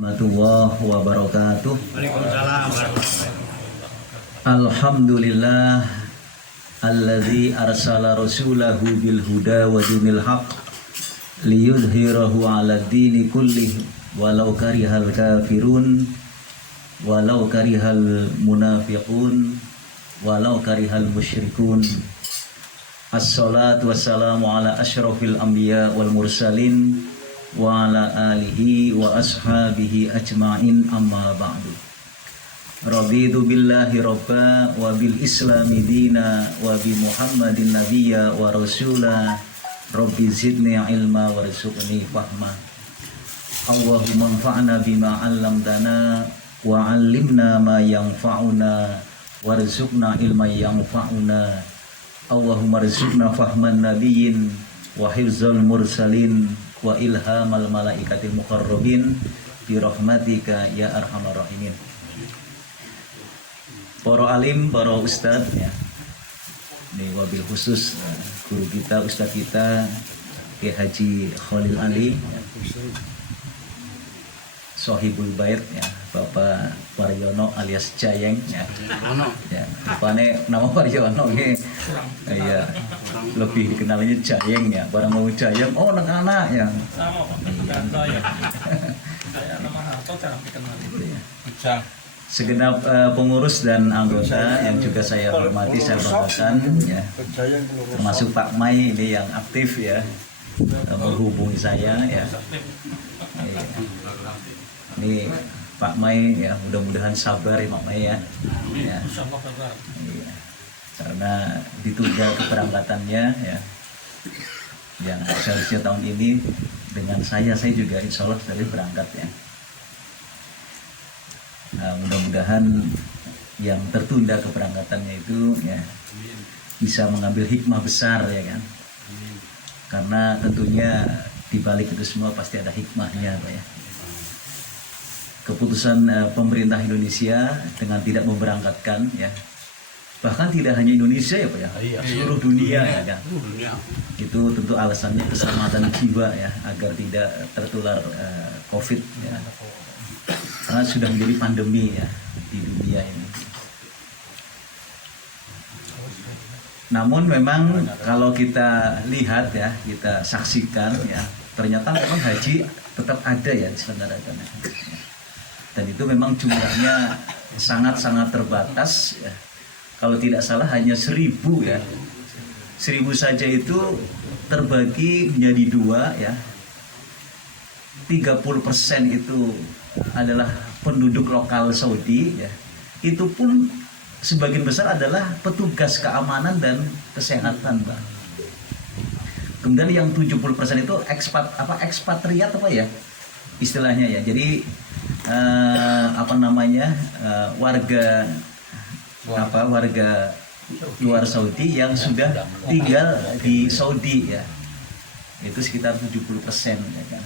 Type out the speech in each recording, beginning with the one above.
Warahmatullahi wabarakatuh. Waalaikumsalam warahmatullahi wabarakatuh. Alhamdulillah alladzi arsala rasulahu bil huda wa dinil haq liyudhhirahu 'ala dini kullih walau karihal kafirun walau karihal munafiqun walau karihal musyrikun. Assalatu wassalamu ala asyrafil anbiya wal mursalin wa ala alihi wa ashabihi ajma'in, amma ba'du. Raditu billahi robba wa bil islami dina wa bi muhammadin nabiyya wa rasula rabbi zidni ilma warzuqni fahma. Allahumma anfa'na bima 'allamtana wa 'allimna ma yanfa'una warzuqna ilman yanfa'una. Allahumma rizqna fahman nabiyyin wa hifzal mursalin wa ilhamal malaikatil muqarrabin bi rahmatika ya arhamar rahimin. Para alim, para ustaz ya. Ini wabil khusus guru kita, ustaz kita Kiai Haji Khalil Ali ya. Sohibul Bait ya, Bapak Waryono alias Jayeng ya. Ya, rupanya nama Waryono ini ya lebih dikenalnya Jayeng ya. Barang mau Jayeng, oh anak-anak ya. Sama Pak, bukan saya. Saya nama Harto jarang dikenal itu ya. Segenap pengurus dan anggota yang juga saya hormati, saya banggakan ya. Termasuk Pak Mai ini yang aktif ya, menghubungi saya ya. Ini Pak Mai ya, mudah-mudahan sabar ya Pak Mai ya. Ya. Iya. Karena ditunda keberangkatannya ya. Yang seharusnya tahun ini dengan saya juga insya Allah tadi berangkat ya. Nah, mudah-mudahan yang tertunda keberangkatannya itu ya bisa mengambil hikmah besar ya kan. Karena tentunya di balik itu semua pasti ada hikmahnya Pak ya. Keputusan pemerintah Indonesia dengan tidak memberangkatkan ya, bahkan tidak hanya Indonesia ya Pak ya, seluruh dunia ya kan. Itu tentu alasannya keselamatan jiwa ya, agar tidak tertular COVID ya. Karena sudah menjadi pandemi ya di dunia ini. Namun memang kalau kita lihat ya, kita saksikan ya, ternyata memang haji tetap ada ya diselenggarakan. Dan itu memang jumlahnya sangat-sangat terbatas ya. Kalau tidak salah hanya 1.000 ya. 1.000 saja itu terbagi menjadi 2 ya. 30% itu adalah penduduk lokal Saudi ya. Itu pun sebagian besar adalah petugas keamanan dan kesehatan, Pak. Kemudian yang 70% itu ekspatriat apa ya istilahnya ya. Jadi warga luar Saudi yang sudah tinggal di Saudi ya. Itu sekitar 70% ya kan.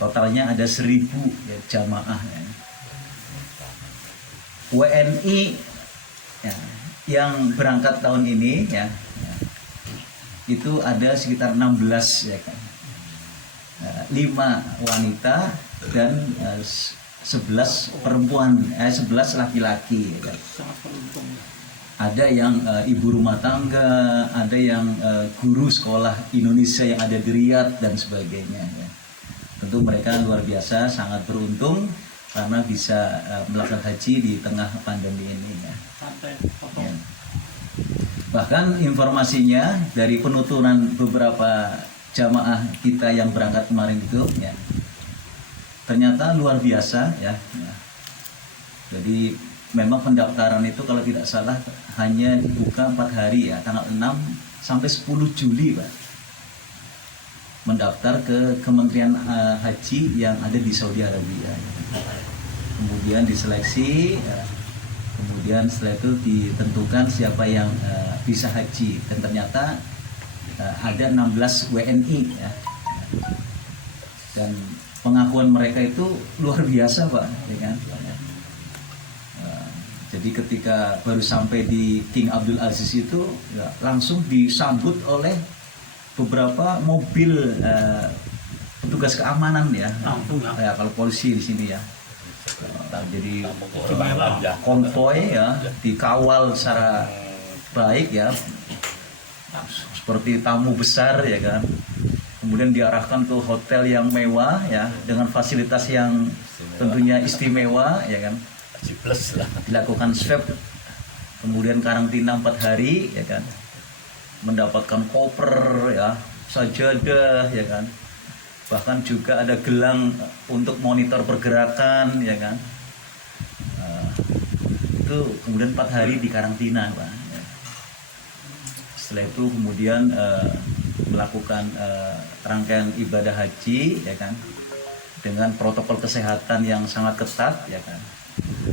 Totalnya ada 1.000 ya, jamaah ya. WNI ya, yang berangkat tahun ini ya, itu ada sekitar 16 ya kan. 5 wanita dan 11 perempuan, 11 laki-laki ya kan. Ada yang ibu rumah tangga, ada yang guru sekolah Indonesia yang ada di Riyadh dan sebagainya ya. Tentu mereka luar biasa, sangat beruntung karena bisa melakukan haji di tengah pandemi ini ya. Ya. Bahkan informasinya dari penuturan beberapa jamaah kita yang berangkat kemarin itu ya, ternyata luar biasa ya. Jadi memang pendaftaran itu kalau tidak salah hanya dibuka 4 hari ya, tanggal 6 sampai 10 Juli Pak. Mendaftar ke Kementerian Haji yang ada di Saudi Arabia. Kemudian diseleksi, kemudian setelah itu ditentukan siapa yang bisa haji, dan ternyata ada 16 WNI ya. Dan pengakuan mereka itu luar biasa Pak ya kan? Jadi ketika baru sampai di King Abdul Aziz itu ya, langsung disambut oleh beberapa mobil petugas keamanan ya. Langsung ya. Ya kalau polisi di sini ya. Jadi Istimewa. konvoy ya dikawal secara baik ya, seperti tamu besar ya kan. Kemudian diarahkan ke hotel yang mewah ya dengan fasilitas yang tentunya istimewa ya kan. Plus lah. Dilakukan swab, kemudian karantina 4 hari ya kan. Mendapatkan koper ya, sajadah ya kan. Bahkan juga ada gelang untuk monitor pergerakan ya kan. Itu kemudian 4 hari di karantina Pak. Setelah itu kemudian melakukan rangkaian ibadah haji ya kan, dengan protokol kesehatan yang sangat ketat ya kan,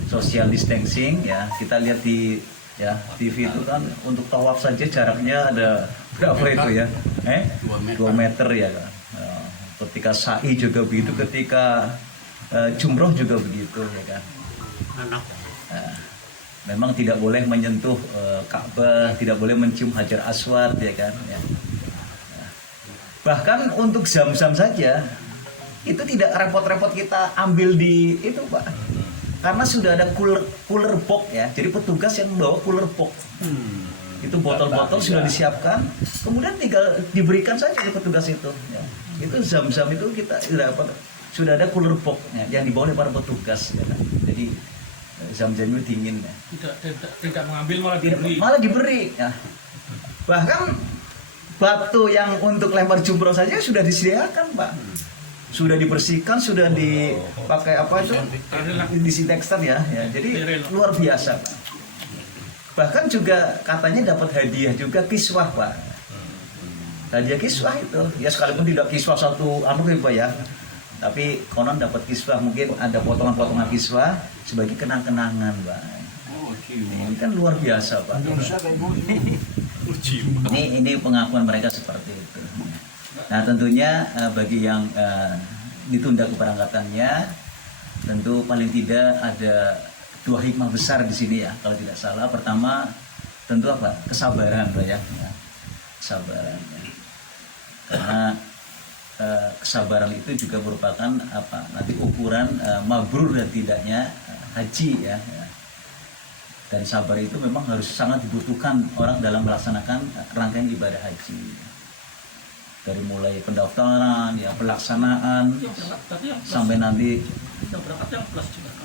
social distancing ya. Kita lihat di ya TV itu kan untuk tawaf saja jaraknya ada berapa itu ya, 2 meter ya kan. Ketika sa'i juga begitu, ketika jumroh juga begitu ya kan. Memang tidak boleh menyentuh Ka'bah, tidak boleh mencium Hajar Aswad ya kan ya. Bahkan untuk zam-zam saja itu tidak repot-repot kita ambil di itu Pak, karena sudah ada cooler box ya. Jadi petugas yang membawa cooler box, itu botol-botol sudah disiapkan, kemudian tinggal diberikan saja ke petugas itu ya. Itu zam-zam itu kita sudah ada cooler box ya, yang dibawa oleh para petugas ya kan. Jadi zam-zam itu dingin ya. Tidak mengambil, malah diberi ya. Bahkan batu yang untuk lempar jumroh saja sudah disediakan Pak, sudah dibersihkan, sudah dipakai apa itu disinfektan ya. Jadi luar biasa Pak. Bahkan juga katanya dapat hadiah juga kiswah Pak, hadiah kiswah itu ya, sekalipun tidak kiswah satu Pak ya, tapi konon dapat kiswah, mungkin ada potongan-potongan kiswah sebagai kenang-kenangan Pak. Ini kan luar biasa Pak. Ini pengakuan mereka seperti itu. Nah tentunya bagi yang ditunda keberangkatannya, tentu paling tidak ada 2 hikmah besar di sini ya kalau tidak salah. Pertama tentu apa? Kesabaran Pak ya. Kesabaran ya. Karena kesabaran itu juga merupakan apa? Nanti ukuran mabrur dan tidaknya haji ya. Dan sabar itu memang harus sangat dibutuhkan orang dalam melaksanakan rangkaian ibadah haji. Dari mulai pendaftaran, ya pelaksanaan, sampai nanti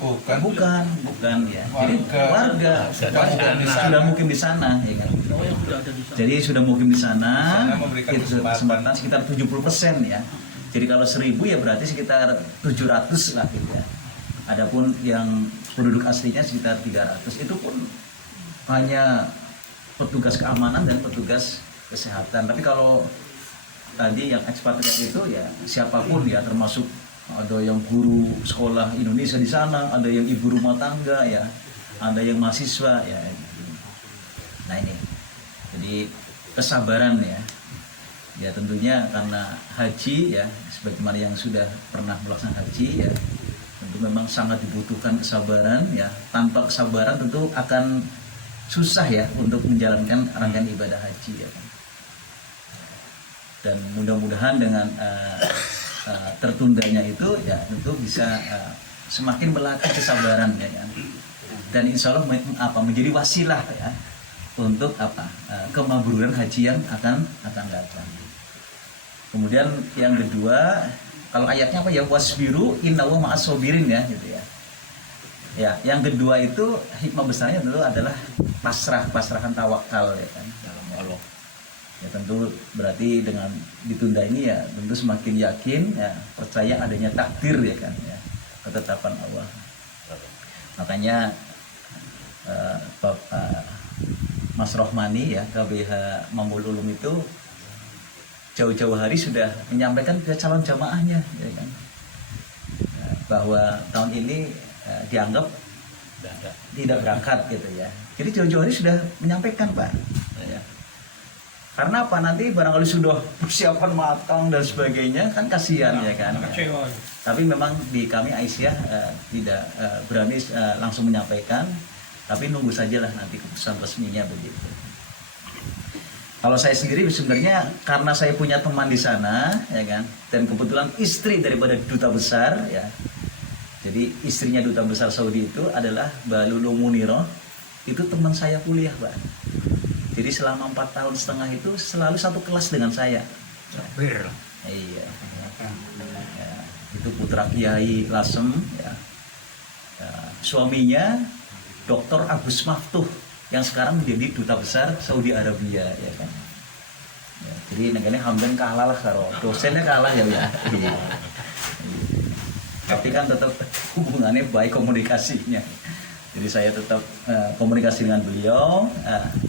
bukan ya. Jadi warga sudah mukim di sana, ya kan. Jadi sudah mukim di sana, itu kesempatan sekitar 70% ya. Jadi kalau 1000 ya berarti sekitar 700 lah gitu ya. Adapun yang penduduk aslinya sekitar 300, itu pun hanya petugas keamanan dan petugas kesehatan. Tapi kalau tadi yang ekspatriat itu ya siapapun ya, termasuk ada yang guru sekolah Indonesia di sana, ada yang ibu rumah tangga ya, ada yang mahasiswa ya. Nah ini, jadi kesabaran ya. Ya tentunya karena haji ya, sebagaimana yang sudah pernah melaksanakan haji ya, tentu memang sangat dibutuhkan kesabaran ya. Tanpa kesabaran tentu akan susah ya untuk menjalankan rangkaian ibadah haji ya. Dan mudah-mudahan dengan tertundanya itu ya tentu bisa semakin melatih kesabaran ya kan. Dan insya Allah menjadi wasilah ya untuk kemabruran haji yang akan datang. Kemudian yang kedua, kalau ayatnya apa ya, wasbiru innallaha ma'as-sabirin ya gitu ya. Ya, yang kedua itu hikmah besarnya tentu adalah pasrahan tawakal ya kan dalam Allah. Ya tentu berarti dengan ditunda ini ya tentu semakin yakin ya, percaya adanya takdir ya kan ya, ketetapan Allah. Makanya Mas Rohmani ya KBH Mamul Ulum itu jauh-jauh hari sudah menyampaikan ke calon jamaahnya ya kan, bahwa tahun ini dianggap tidak berangkat gitu ya. Jadi jauh-jauh hari sudah menyampaikan Pak ya. Karena apa, nanti barangkali sudah persiapan matang dan sebagainya kan kasihan ya kan ya. Tapi memang di kami Aisyah tidak berani langsung menyampaikan, tapi nunggu sajalah nanti keputusan resminya begitu. Kalau saya sendiri sebenarnya karena saya punya teman di sana, ya kan, dan kebetulan istri daripada duta besar, ya. Jadi istrinya duta besar Saudi itu adalah Mbak Lulu Muniro, itu teman saya kuliah, Pak. Jadi selama 4 tahun setengah itu selalu satu kelas dengan saya. Capir. Iya. Ya, itu putra Kiai Lasem, ya. Ya, suaminya Dr. Agus Maftuh yang sekarang menjadi duta besar Saudi Arabia, ya kan. Ya, jadi negara Hamdan kalah lah karo dosennya kalah ya. Iya. Tapi kan tetap hubungannya baik komunikasinya. Jadi saya tetap komunikasi dengan beliau,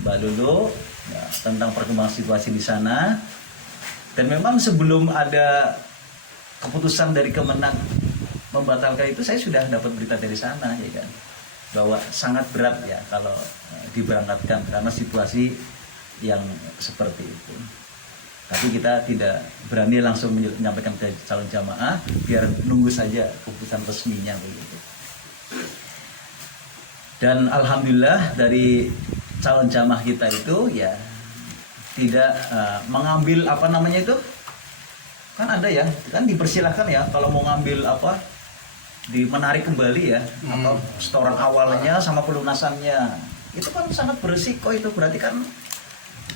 Mbak Lulu, ya, tentang perkembangan situasi di sana. Dan memang sebelum ada keputusan dari Kemenang membatalkan itu, saya sudah dapat berita dari sana, ya kan, bahwa sangat berat ya kalau diberangkatkan karena situasi yang seperti itu. Tapi kita tidak berani langsung menyampaikan ke calon jamaah, biar nunggu saja keputusan resminya begitu. Dan alhamdulillah dari calon jamaah kita itu ya tidak mengambil apa namanya itu, kan ada ya, kan dipersilahkan ya kalau mau ngambil apa, menarik kembali ya, atau setoran awalnya sama pelunasannya, itu kan sangat berisiko. Itu berarti kan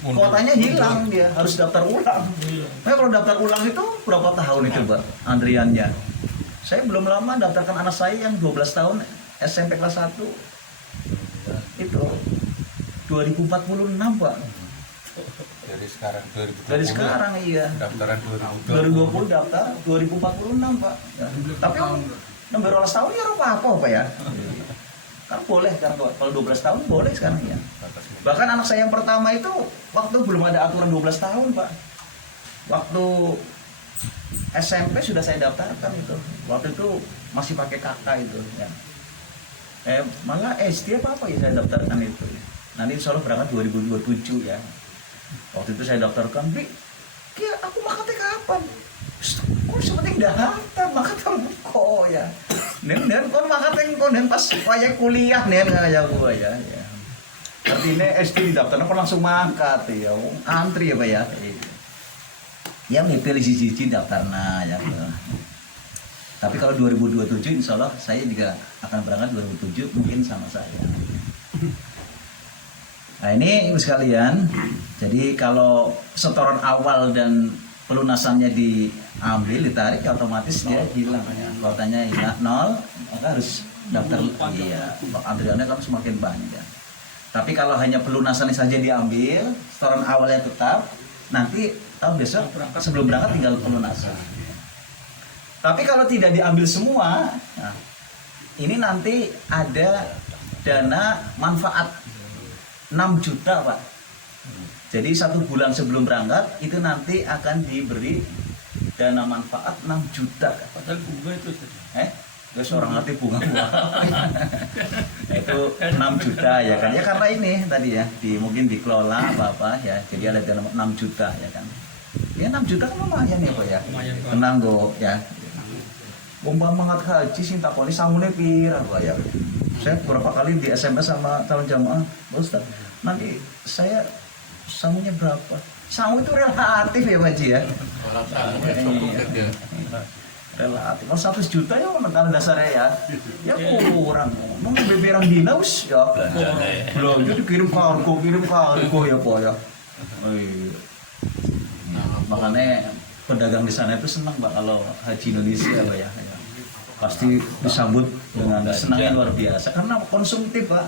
kuotanya hilang, dia harus daftar ulang. Nah, kalau daftar ulang itu berapa tahun itu, Mbak, antriannya? Saya belum lama daftarkan anak saya yang 12 tahun SMP kelas 1 itu 2046, Pak. Dari sekarang iya. Daftaran 2020 daftar, 2046, Pak. Ya. Tapi nomor 12 tahun ya apa Pak ya? Kan boleh kan kalau 12 tahun boleh sekarang ya. Bahkan anak saya yang pertama itu waktu belum ada aturan 12 tahun, Pak. Waktu SMP sudah saya daftarkan itu. Waktu itu masih pakai kakak itu ya. Malah SD apa ya saya daftarkan itu. Nanti insya Allah berangkat 2027 ya. Waktu itu saya daftarkan, Bi, ya aku makanya kapan? Kok seperti daftar, makanya kok ya. Nen kon makanya kon pas kayak kuliah nen kayak gua ya. Artinya SD daftarnya kon langsung mangkat ya, antri ya Pak ya. Ya pilih siji daftarnya ya. Tapi kalau 2027 insya Allah saya juga akan berangkat 2007 mungkin sama saya. Nah ini ibu sekalian, jadi kalau setoran awal dan pelunasannya diambil, ditarik ya otomatis dia hilang ya. Kuotanya hilang 0, maka harus daftar, iya, antriannya kan semakin banyak. Tapi kalau hanya pelunasannya saja diambil, setoran awalnya tetap, nanti tahun besok sebelum berangkat tinggal pelunasan. Tapi kalau tidak diambil semua, nah, ini nanti ada dana manfaat 6 juta, Pak. Jadi 1 bulan sebelum berangkat itu nanti akan diberi dana manfaat 6 juta. Padahal bunga itu. Terus orang ngerti bunga. Nah, itu 6 juta ya kan. Ya karena ini tadi ya, mungkin dikelola apa ya. Jadi ada dana 6 juta ya kan. Ya 6 juta kan lumayan ya, Pak ya. Tenang go ya. Umpama mangat haji sing takoni sangune pira, Pak ya. Saya beberapa kali di SMS sama calon jamaah, Ustaz, nanti saya sangunya berapa? Sangu itu relatif ya Pak Haji ya? Relatif, kalau 100 juta ya kalau dasarnya ya kurang. Mau beberang dinaus ya, belum jadi kirim kargo ya Pak ya. Makanya pedagang di sana itu senang Pak kalau haji Indonesia Pak ya. Pasti disambut dengan senangnya luar biasa karena konsumtif Pak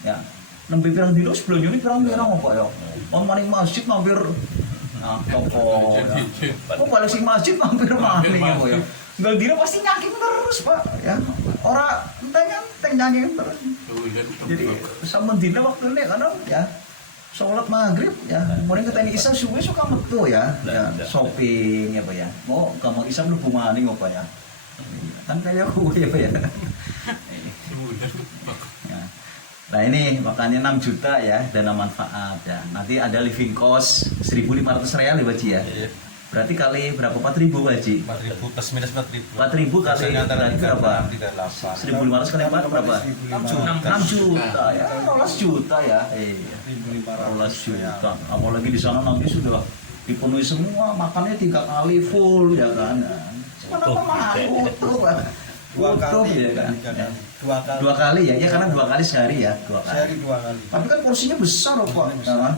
ya. Nembe pirang dino sebelum ini pirang-pirang apa ya, maning masjid mampir toko ya. Kok balik sing masjid mampir maning apa ya, nggak dino pasti nyaking terus Pak ya, orang enteng nyaking terus. Jadi sama dino waktu ini kadang ya sholat maghrib ya, kemudian kita ini isya subuh suka metu ya, shopping ya Pak ya, mau kamu isya lu maning apa ya, kan kayak aku ya Pak ya. Nah ini makanya 6 juta ya dana manfaat ya. Nanti ada living cost 1.500 real ya Pak Ji ya. Berarti kali berapa? 4.000 Pak Haji? 4.000 plus minus 4.000. 4.000 kali Biasanya antara berarti berapa? 38. 1.500 kali 4 berapa? 6 juta ya, 12 juta ya. Iya. 12 juta. Apalagi di sana nanti sudah dipenuhi semua, makannya 3 kali full ya kan. Kenapa mahal utuh Pak? Dua Utuh kali, ya kan. tiga Ya. kali. 2 kali ya, ya karena 2 kali sehari ya, 2 kali. Sehari 2 kali. Tapi kan porsinya besar loh Pak. Ya kan?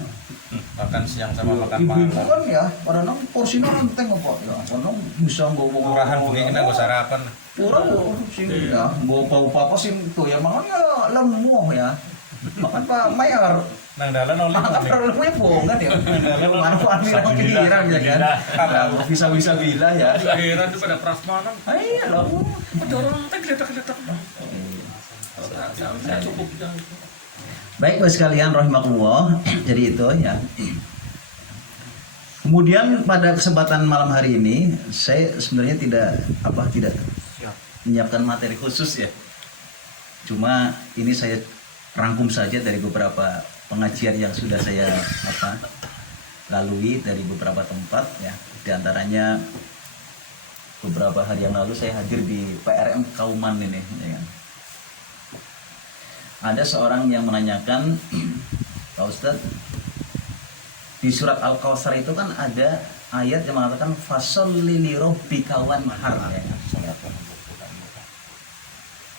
Makan siang sama makan Ibu-ibu malam. kan ya, kadang porsinya enteng Pak. Ya, kadang bisa bawa Murahan bengi kena gue sarapan. Kurang loh, sing ya, bawa bau apa sing tuh ya makan ya lemu ya. Makan Pak Mayor. Nang dalan oli Makan nih. perlu ya bohong kan ya. Manfaat pikiran ya kan. Nah, bisa bila ya. Heran tuh pada prasmanan. Ah, iya loh. Dorong teh geletak-geletak. Saya cukup yang itu. Baik Bapak sekalian rahimakumullah. Jadi itu ya. Kemudian pada kesempatan malam hari ini saya sebenarnya tidak menyiapkan materi khusus ya. Cuma ini saya rangkum saja dari beberapa pengajian yang sudah saya lalui dari beberapa tempat ya. Di antaranya beberapa hari yang lalu saya hadir di PRM Kauman ini ya kan. Ada seorang yang menanyakan, Pak Ustadz, di surat Al-Kautsar itu kan ada ayat yang mengatakan fasolli li rabbika wanhar ya.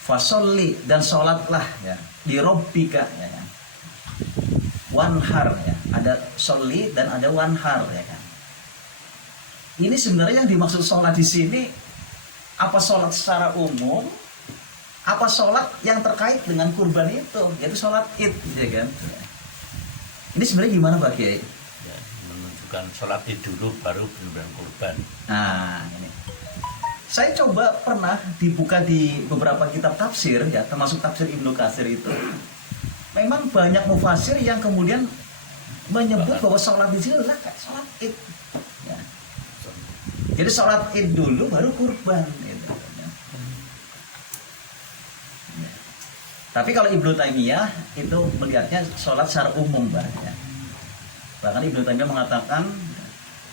Fasolli dan sholatlah ya li rabbika ya. Wanhar ya. Ada sholli dan ada wanhar ya kan. Ini sebenarnya yang dimaksud sholat di sini apa sholat secara umum? Apa sholat yang terkait dengan kurban itu, yaitu sholat id, ya kan? Ini sebenarnya gimana Pak Kiai? Ya, menunjukkan sholat id dulu baru kurban. Nah, ini. Saya coba pernah dibuka di beberapa kitab tafsir, ya, termasuk tafsir Ibnu Katsir itu. Memang banyak mufasir yang kemudian menyebut bahwa sholat di sini adalah sholat id. Ya. Jadi sholat id dulu baru kurban. Gitu. Tapi kalau Ibnu Taimiyah itu melihatnya sholat secara umum, Mbak. Ya. Bahkan Ibnu Taimiyah mengatakan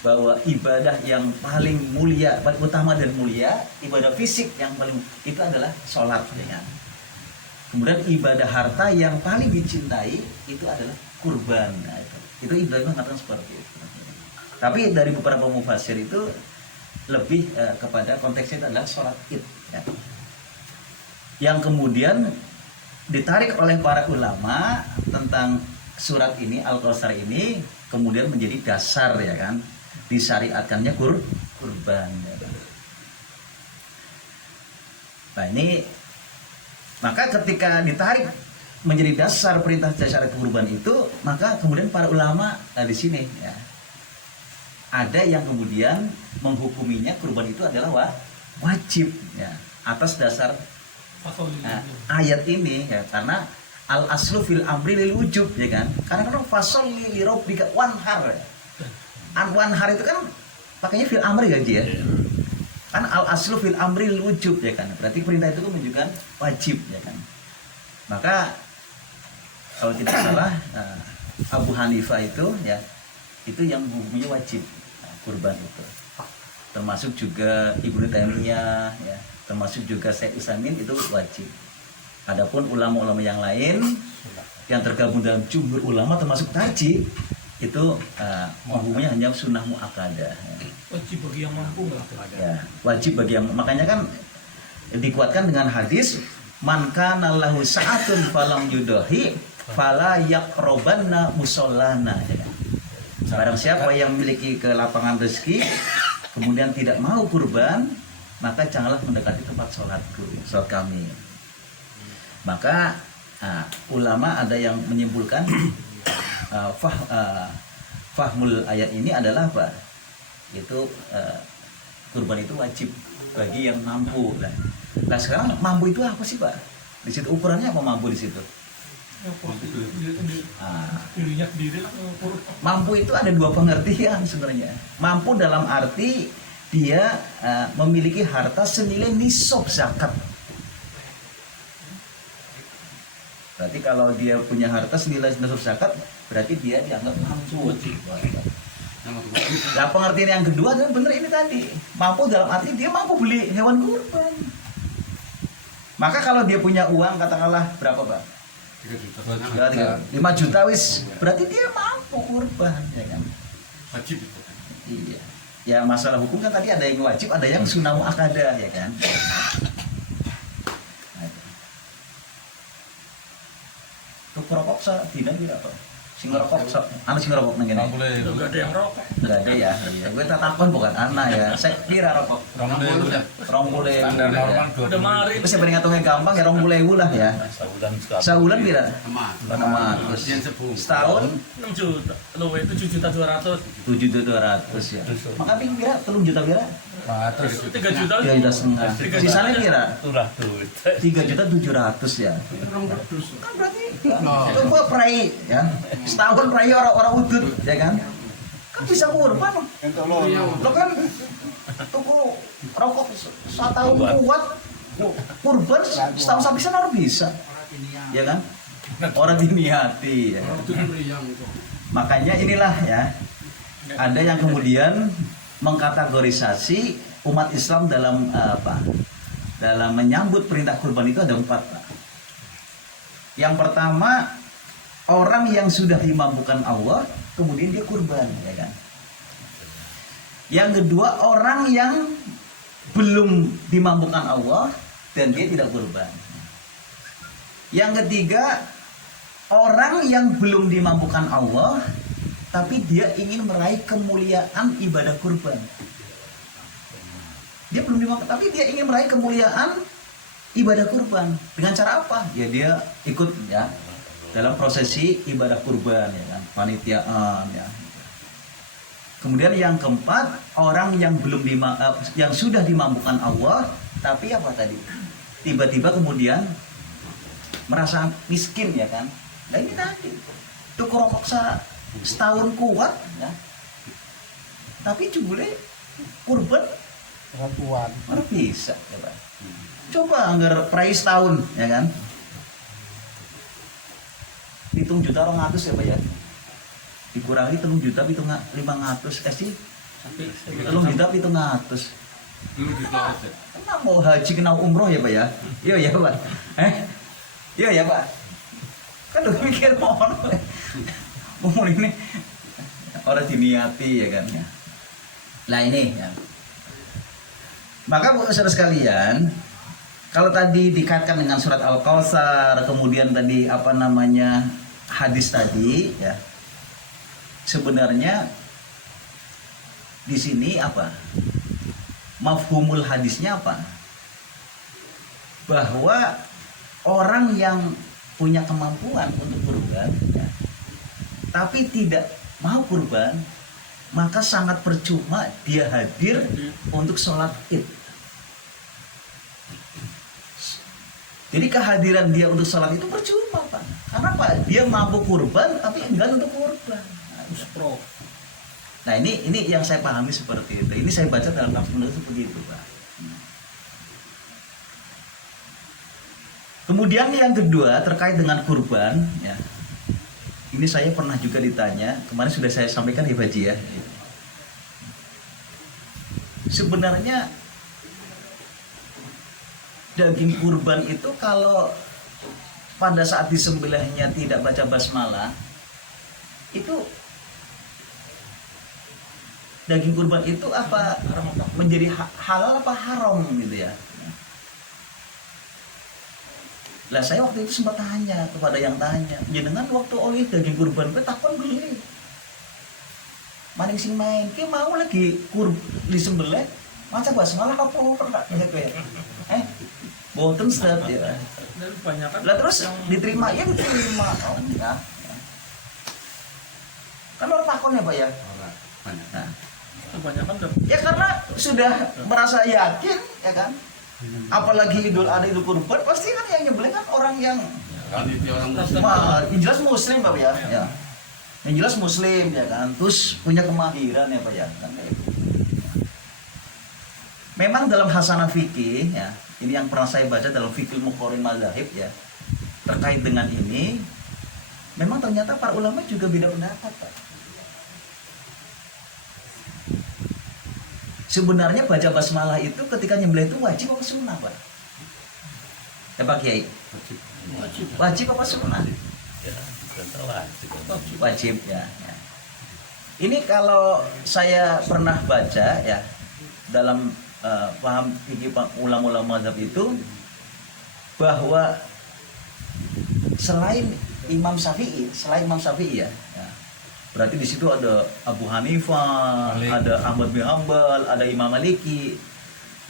bahwa ibadah yang paling mulia, paling utama dan mulia, ibadah fisik yang paling itu adalah sholat. Ya. Kemudian ibadah harta yang paling dicintai itu adalah kurban. Nah, itu Ibnu Taimiyah mengatakan seperti itu. Tapi dari beberapa mufasir itu lebih kepada konteksnya itu adalah sholat id. Ya. Yang kemudian ditarik oleh para ulama tentang surat ini Al-Kautsar ini kemudian menjadi dasar ya kan disyariatkannya kurban ya kan? Nah ini maka ketika ditarik menjadi dasar perintah syariat kurban itu maka kemudian para ulama di sini ya ada yang kemudian menghukuminya kurban itu adalah wajib ya atas dasar nah, ayat ini ya karena al aslu fil amri lil wujub ya kan karena fasholli li rabbika wanhar ya. Wanhar itu kan pakainya fil amri kan ya kan al aslu fil amri lil wujub ya kan berarti perintah itu menunjukkan wajib ya kan maka kalau tidak salah Abu Hanifah itu ya itu yang hukumnya wajib kurban itu termasuk juga Ibnu Taimiyah ya termasuk juga Syekh Utsaimin itu wajib. Adapun ulama-ulama yang lain yang tergabung dalam jumhur ulama termasuk taji itu hukumnya hanya sunnah muakkadah. Wajib bagi yang mampu nggak? Ya, wajib bagi yang makanya kan dikuatkan dengan hadis man kana lahu sa'atun falam yudahi fala yaqrabanna musallana ya kan. Barang siapa yang memiliki kelapangan rezeki kemudian tidak mau kurban maka janganlah mendekati tempat sholatku, sholat kami. Maka ulama ada yang menyimpulkan fahmul ayat ini adalah apa? Itu kurban itu wajib bagi yang mampu. Nah sekarang mampu itu apa sih Pak? Di situ ukurannya apa mampu di situ? Dirinya sendiri lah. Mampu itu ada dua pengertian sebenarnya. Mampu dalam arti dia memiliki harta senilai nisab zakat. Berarti kalau dia punya harta senilai nisab zakat, berarti dia dianggap mampu. Nah pengertian yang kedua adalah benar ini tadi, mampu dalam arti dia mampu beli hewan kurban. Maka kalau dia punya uang katakanlah berapa Pak? 5 juta wis, berarti dia mampu kurban, ya kan? Wajib itu. Iya. Ya masalah hukum kan tadi ada yang wajib, ada yang sunnah muakkadah, ya kan? Tuh rokok dina berapa? Sing rokok, anak sing rokok nang kene. Itu nggak ada yang rokok. Enggak ada ya. Iya. Gue takon bukan anak ya. Saya kira rokok. 20.000. Standar normal Udah mari. Terus sebenarnya ngitungnya gampang ya 20.000 lah ya. Sebulan sekali. Sebulan pira? Sama. Sama. Terus Yang sebelum. setahun 6 juta. Loh, 7.200.000. 7.200 ya. Maka pira 3 juta pira? Terus 3 juta. 3 juta setengah. Sisanya pira? Itulah duit. 3.700.000 ya. Kan berarti coba perai ya. Setahun perai orang udut ya kan? Kan bisa kurban. Lo kan tuku rokok setahun kuat kurban setahun sampai sana orang bisa. Ya kan? Orang diniati ya. Makanya inilah ya. Ada yang kemudian mengkategorisasi umat Islam dalam apa? Dalam menyambut perintah kurban itu ada 4. Pak. Yang pertama, orang yang sudah dimampukan Allah, kemudian dia kurban, ya kan? Yang kedua, orang yang belum dimampukan Allah dan dia tidak kurban. Yang ketiga, orang yang belum dimampukan Allah, tapi dia ingin meraih kemuliaan ibadah kurban. Dia belum dimampukan, tapi dia ingin meraih kemuliaan ibadah kurban. Dengan cara apa? Ya dia ikut ya dalam prosesi ibadah kurban ya kan, panitiaan ya. Kemudian yang keempat, orang yang yang sudah dimampukan Allah, tapi apa tadi? Tiba-tiba kemudian merasa miskin ya kan. Nah ini tadi tuh rokok setahun kuat ya. Tapi jebule kurban Ratuan. mana bisa ya Pak. Coba anggar price tahun ya kan. Hitung juta 200 ya Pak ya. Dikurangi 3 juta hitung 500 sih. 3 juta 700. Kena mau haji kena umroh ya Pak ya. Iya ya Pak. Iya ya Pak. Kan udah mikir mohon. Mohon ini orang diniati ya kan. Nah ini ya. Maka saudara sekalian, kalau tadi dikaitkan dengan surat Al-Kautsar, kemudian tadi apa namanya hadis tadi, ya sebenarnya di sini apa? Mafhumul hadisnya apa? Bahwa orang yang punya kemampuan untuk kurban, ya, tapi tidak mau kurban, maka sangat percuma dia hadir untuk sholat id. Jadi kehadiran dia untuk sholat itu percuma Pak. Karena Pak dia mampu kurban tapi enggan untuk kurban. Nah ini yang saya pahami seperti itu. Ini saya baca dalam tafsir itu begitu Pak. Kemudian yang kedua terkait dengan kurban, ya. Ini saya pernah juga ditanya, kemarin sudah saya sampaikan ya Baji ya. Sebenarnya daging kurban itu kalau pada saat disembelihnya tidak baca basmalah, itu daging kurban itu apa menjadi halal apa haram gitu ya. Lah saya waktu itu sempat tanya kepada yang tanya, jenengan waktu oleh daging kurban gue takon beli. Maning sing main, ki mau lagi disembelih maca basmalah apa ora gitu ya. Boten Ustaz ya. Dan kebanyakan Lah terus diterima ya diterima. Oh enggak. Kan orang takon ya Pak ya. Nah, kebanyakan udah ya karena sudah merasa yakin ya kan. Apalagi Idul Adha Idul Kurban pasti kan yang nyembelih kan orang yang yang jelas muslim Pak ya. Ya. Yang jelas muslim ya kan. Terus punya kemahiran ya Pak ya. Kan, memang dalam hasanah fikih ya, ini yang pernah saya baca dalam fikih Muqarrin Madzhab ya, terkait dengan ini, memang ternyata para ulama juga beda pendapat Pak. sebenarnya baca basmalah itu ketika nyembelih itu wajib apa sunnah, Pak? Ya Pak Kiai. Wajib apa sunnah? Ya, bukan wajib. Wajib ya. Ini kalau saya pernah baca ya dalam paham fikih ulama-ulama mazhab itu bahwa selain Imam Syafi'i ya, berarti di situ ada Abu Hanifah, Malik. ada Ahmad bin Hambal, ada Imam Maliki.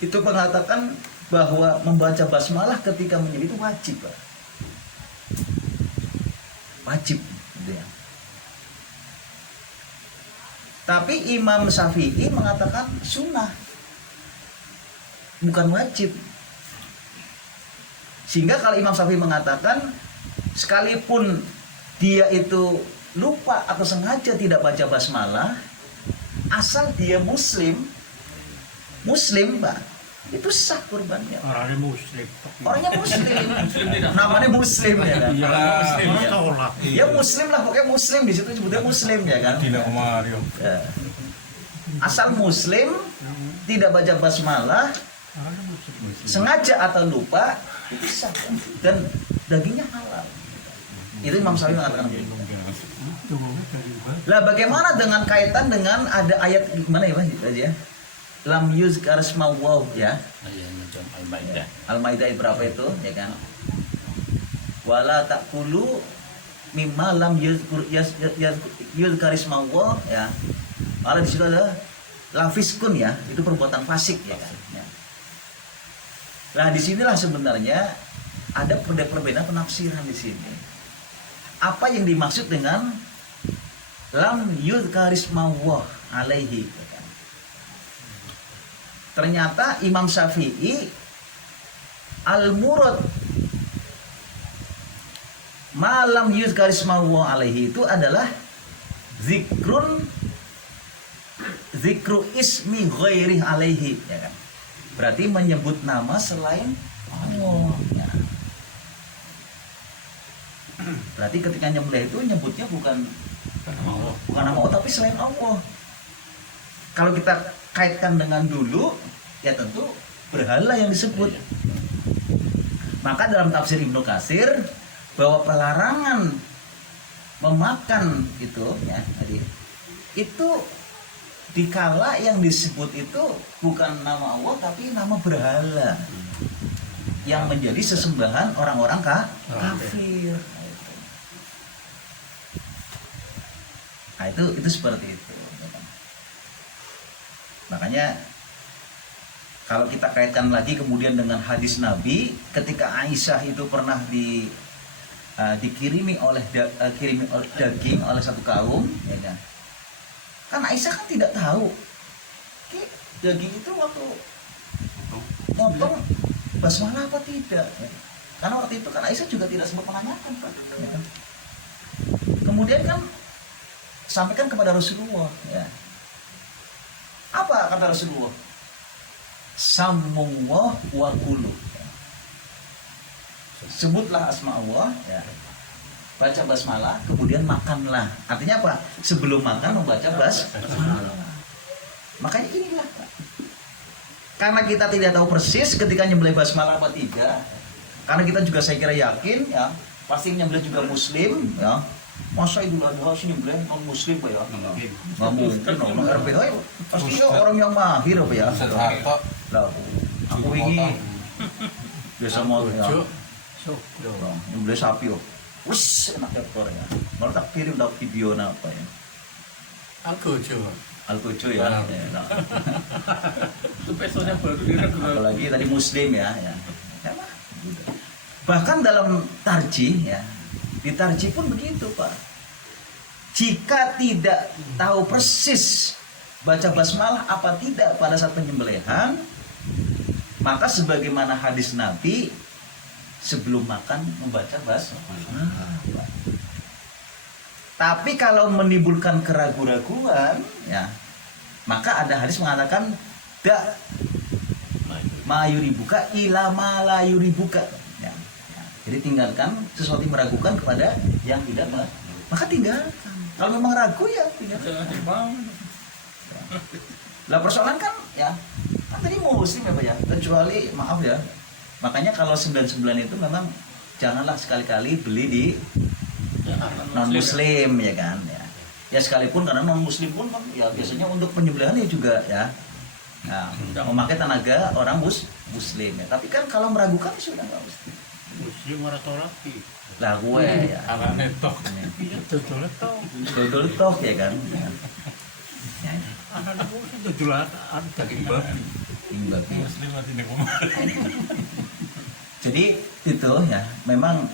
Itu mengatakan bahwa membaca basmalah ketika menyembelih itu wajib, Pak. Wajib gitu ya. Tapi Imam Syafi'i mengatakan sunnah, bukan wajib. Sehingga kalau Imam Syafi'i mengatakan sekalipun dia itu lupa atau sengaja tidak baca basmalah, asal dia muslim Pak, itu sah kurbannya. Orangnya muslim. Orangnya muslim, Muslim tidak. namanya muslim ya kan. Iya, Muslim, ya. tolak. Ya muslim lah, pokoknya muslim, di situ sebutnya muslim ya kan. Tidak Mario. Ya. Asal muslim tidak baca basmalah, Orangnya muslim. sengaja atau lupa, itu sah dan dagingnya halal. Itu Imam Syafi'i mengatakan begitu. Lah bagaimana dengan kaitan dengan ada ayat gimana ya Pak? Ya? Lam yuzkar ismallah ya. Ayat macam Al-Maidah. Al-Maidah ayat berapa itu ya kan? Wala taqulu mimma lam yuzkar ismallah ya. Kalau di situ ada lafiskun ya, itu perbuatan fasik ya kan. Ya. Nah, disinilah sebenarnya ada perbedaan penafsiran di sini. Apa yang dimaksud dengan lam yuzkarismawah alaihi? Ternyata Imam Syafi'i al-murad malam yuzkarismawah alaihi itu adalah zikru ismi ghairi alaihi ya kan? Berarti menyebut nama selain Allah ya. Berarti ketika nyembelih itu nyebutnya bukan nama Allah tapi selain Allah. Kalau kita kaitkan dengan dulu ya tentu berhala yang disebut. Maka dalam tafsir Ibnu Katsir bahwa pelarangan memakan itu ya tadi itu dikala yang disebut itu bukan nama Allah tapi nama berhala yang menjadi sesembahan orang-orang kafir. Nah itu seperti itu. Makanya kalau kita kaitkan lagi kemudian dengan hadis Nabi ketika Aisyah itu pernah dikirimi oleh daging oleh satu kaum ya kan? Kan Aisyah kan tidak tahu daging itu waktu potong basmalah apa tidak ya. Karena waktu itu kan Aisyah juga tidak sempat menanyakan Pak ya kan? Kemudian kan sampaikan kepada Rasulullah ya. Apa kata Rasulullah? Samullah wa kulu. Sebutlah asma Allah ya. Baca basmalah kemudian makanlah. Artinya apa? Sebelum makan membaca basmalah. Makanya inilah Pak. Karena kita tidak tahu persis ketika nyembelih basmalah apa tidak. Karena kita juga saya kira yakin ya, pasti nyembelih juga muslim ya. Masa Idul Adha sini nyembelih non muslim Pak ya? Nggak mungkin, non RPH ya. Pasti ya orang yang mahir Pak ya. Harto. Lah, aku ini biasa mau ya. Nyembelih sapi yo. Wes enak dokter ya. Kalau tak kirim dapat video apa ya? Algojo. Algojo ya. Itu pesonya baru direkrut. Apalagi tadi muslim ya. Bahkan dalam tarjih ya, di tarjih pun begitu Pak. Jika tidak tahu persis baca basmalah apa tidak pada saat penyembelihan, maka sebagaimana hadis Nabi sebelum makan membaca basmalah. Tapi kalau menimbulkan keraguan-raguan ya, maka ada hadis mengatakan da mayuribuka ila ma la yuribuka. Ya. Jadi tinggalkan sesuatu yang meragukan kepada yang tidak maka tinggalkan. Kalau memang ragu ya tinggalkan. Jangan dibangun. Lah persoalan kan ya kan tadi muslim ya Pak ya, kecuali maaf ya, makanya kalau 99 itu memang janganlah sekali-kali beli di non muslim ya kan ya. Ya sekalipun karena non muslim pun kan ya biasanya untuk penyembelihan ya juga ya. Nah, memakai tenaga orang muslim ya. Tapi kan kalau meragukan sudah nggak mesti. Muslim orang tolaki. Lah gue ya. Anak netok. Iya, dodol tau. Dodol toh ya kan. Ya. Anak muslim dodol daging babi. Imbang. Muslim mati nek omah. Jadi itu ya memang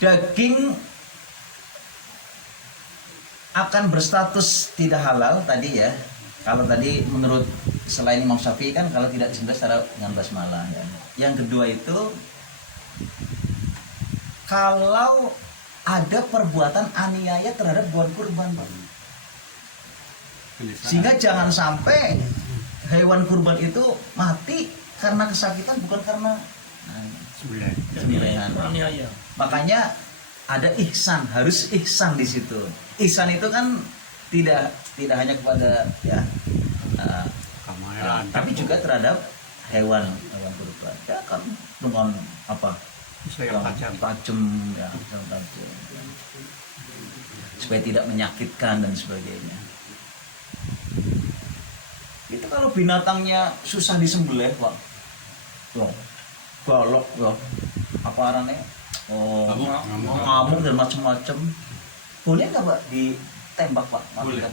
daging akan berstatus tidak halal tadi ya. Kalau tadi menurut selain Imam Syafi'i kan kalau tidak disembelih secara dengan basmalah ya. Yang kedua itu kalau ada perbuatan aniaya terhadap hewan kurban, Pak. Sehingga jangan sampai hewan kurban itu mati karena kesakitan bukan karena sembelihan. Aniaya. Makanya ada ihsan, harus ihsan di situ. Ihsan itu kan tidak hanya kepada ya tapi juga terhadap hewan kurban. Ya kan dengan apa? Saya tajam ya, tajam. Supaya tidak menyakitkan dan sebagainya. Itu kalau binatangnya susah disembelih, Pak. Loh, balok loh. Apa arane? Oh, ngamuk dan macam-macam. Boleh nggak Pak ditembak Pak? Boleh.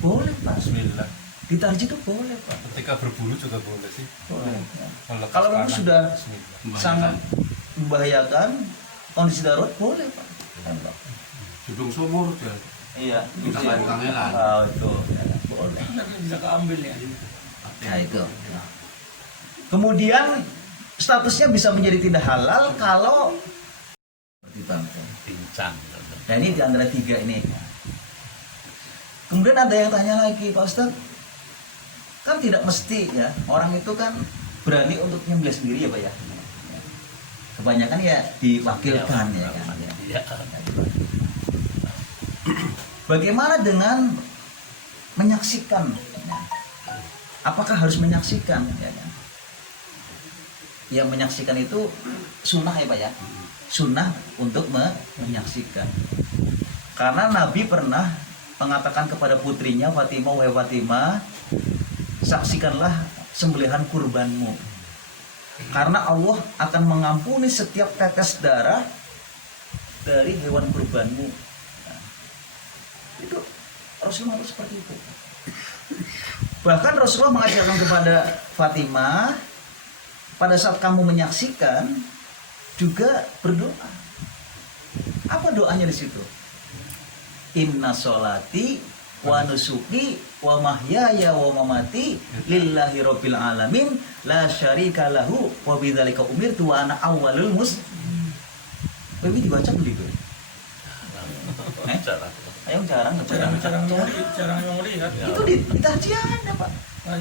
Boleh Pak. Bismillah. Ditarji itu boleh Pak. Ketika berburu juga boleh sih. Boleh. Ya. Melepas Kalau memang tangan, sudah bismillah. sangat membahayakan kondisi darurat boleh Pak. Tembak. Hidung sumur dia. Iya. Kita lain kangelan. Itu ya, boleh. Nanti bisa keambil ya. Nah itu. Kemudian statusnya bisa menjadi tidak halal kalau Pincang. nah ini di antara tiga ini. Kemudian ada yang tanya lagi, Pak Ustadz, kan tidak mesti ya orang itu kan berani untuk nyembelih sendiri ya Pak ya. Kebanyakan ya diwakilkan ya kan. Ya. Bagaimana dengan menyaksikan? Apakah harus menyaksikan? Ya kan? Yang menyaksikan itu sunnah ya Pak ya. Sunnah untuk menyaksikan. Karena Nabi pernah mengatakan kepada putrinya Fatimah, wahai Fatimah, saksikanlah sembelihan kurbanmu. Karena Allah akan mengampuni setiap tetes darah dari hewan kurbanmu. Nah, itu Rasulullah seperti itu. Bahkan Rasulullah mengajarkan kepada Fatimah, pada saat kamu menyaksikan juga berdoa. Apa doanya di situ? Inna sholati wa nusuki wa mahyaya wa mamati lillahi rabbil alamin la syarika lahu wa bidzalika umirtu wa ana awwalul muslimin. Ini dibaca begitu. Ayo jarang Jarang mau lihat. Itu di tarjiah ada Pak.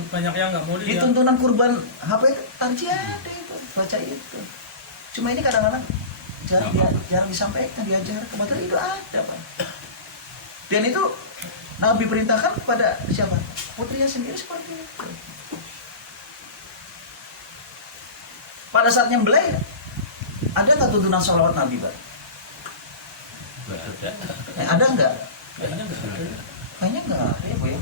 Banyak yang nggak mau Di lihat. tuntunan kurban HP tarjiah ada itu, baca itu. Cuma ini kadang-kadang jarang disampaikan, diajar kepada itu ada Pak. Dan itu Nabi perintahkan kepada siapa? Putrinya sendiri seperti itu. Pada saat nyembelih ada nggak tuntunan sholawat Nabi Pak? Ada nggak? Kayaknya nggak ada. Kayaknya nggak. Ya, Pak, ya.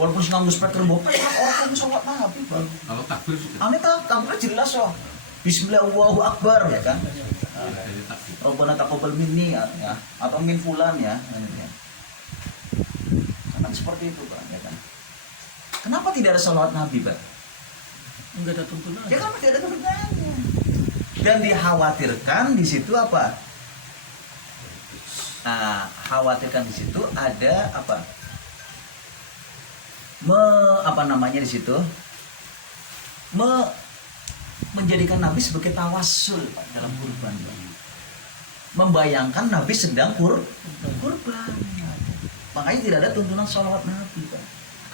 Walaupun nganggo speaker bopa, kan orang yang sholat Nabi Pak. Kalau takbir sih. Aneh takbirnya jelas loh. Bismillah Allahu Akbar ya kan. Dari takbir. Rabbana taqabbal minni ya, atau min fulan ya. Karena seperti itu Pak ya kan. Kenapa tidak ada salawat Nabi Pak? Nggak ada tuntunan. Ya kan tidak ada tuntunannya. Dan dikhawatirkan di situ apa? Nah, khawatirkan di situ ada apa? Apa namanya di situ? Menjadikan Nabi sebagai tawassul Pak, dalam kurban. Membayangkan Nabi sedang kurban. Makanya tidak ada tuntunan sholawat Nabi Pak.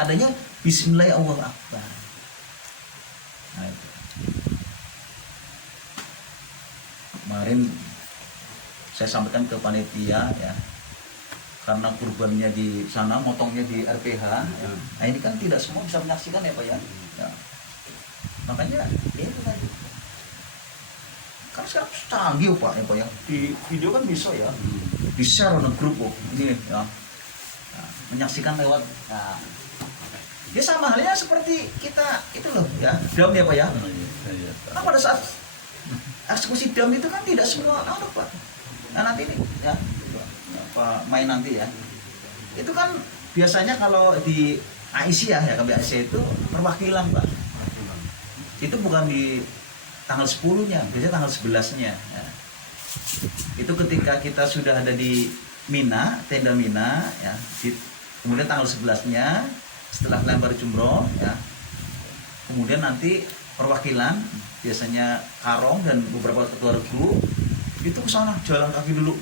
Adanya Bismillah Allahu Akbar. Nah, itu. Kemarin saya sampaikan ke panitia ya, karena kurbannya di sana, motongnya di RPH. Ya. Nah ini kan tidak semua bisa menyaksikan ya Pak ya. Ya. Makanya ya itu tadi. Kan sekarang canggih Pak ya Pak ya. Di video kan bisa ya, di share di grup ini ya. Nah, menyaksikan lewat. Nah, ya sama halnya seperti kita itu loh ya, dam ya Pak ya. Nah pada saat eksekusi dam itu kan tidak semua Pak. Nah nanti ini ya Pak main nanti ya. Itu kan biasanya kalau di AIC ya KBAIC itu perwakilan Pak. Itu bukan di tanggal 10-nya, biasanya tanggal 11-nya. Ya. Itu ketika kita sudah ada di Mina, tenda Mina ya. Kemudian tanggal 11-nya setelah lempar jumroh ya, kemudian nanti perwakilan biasanya Karong dan beberapa ketua regu itu ke sana jalan kaki dulu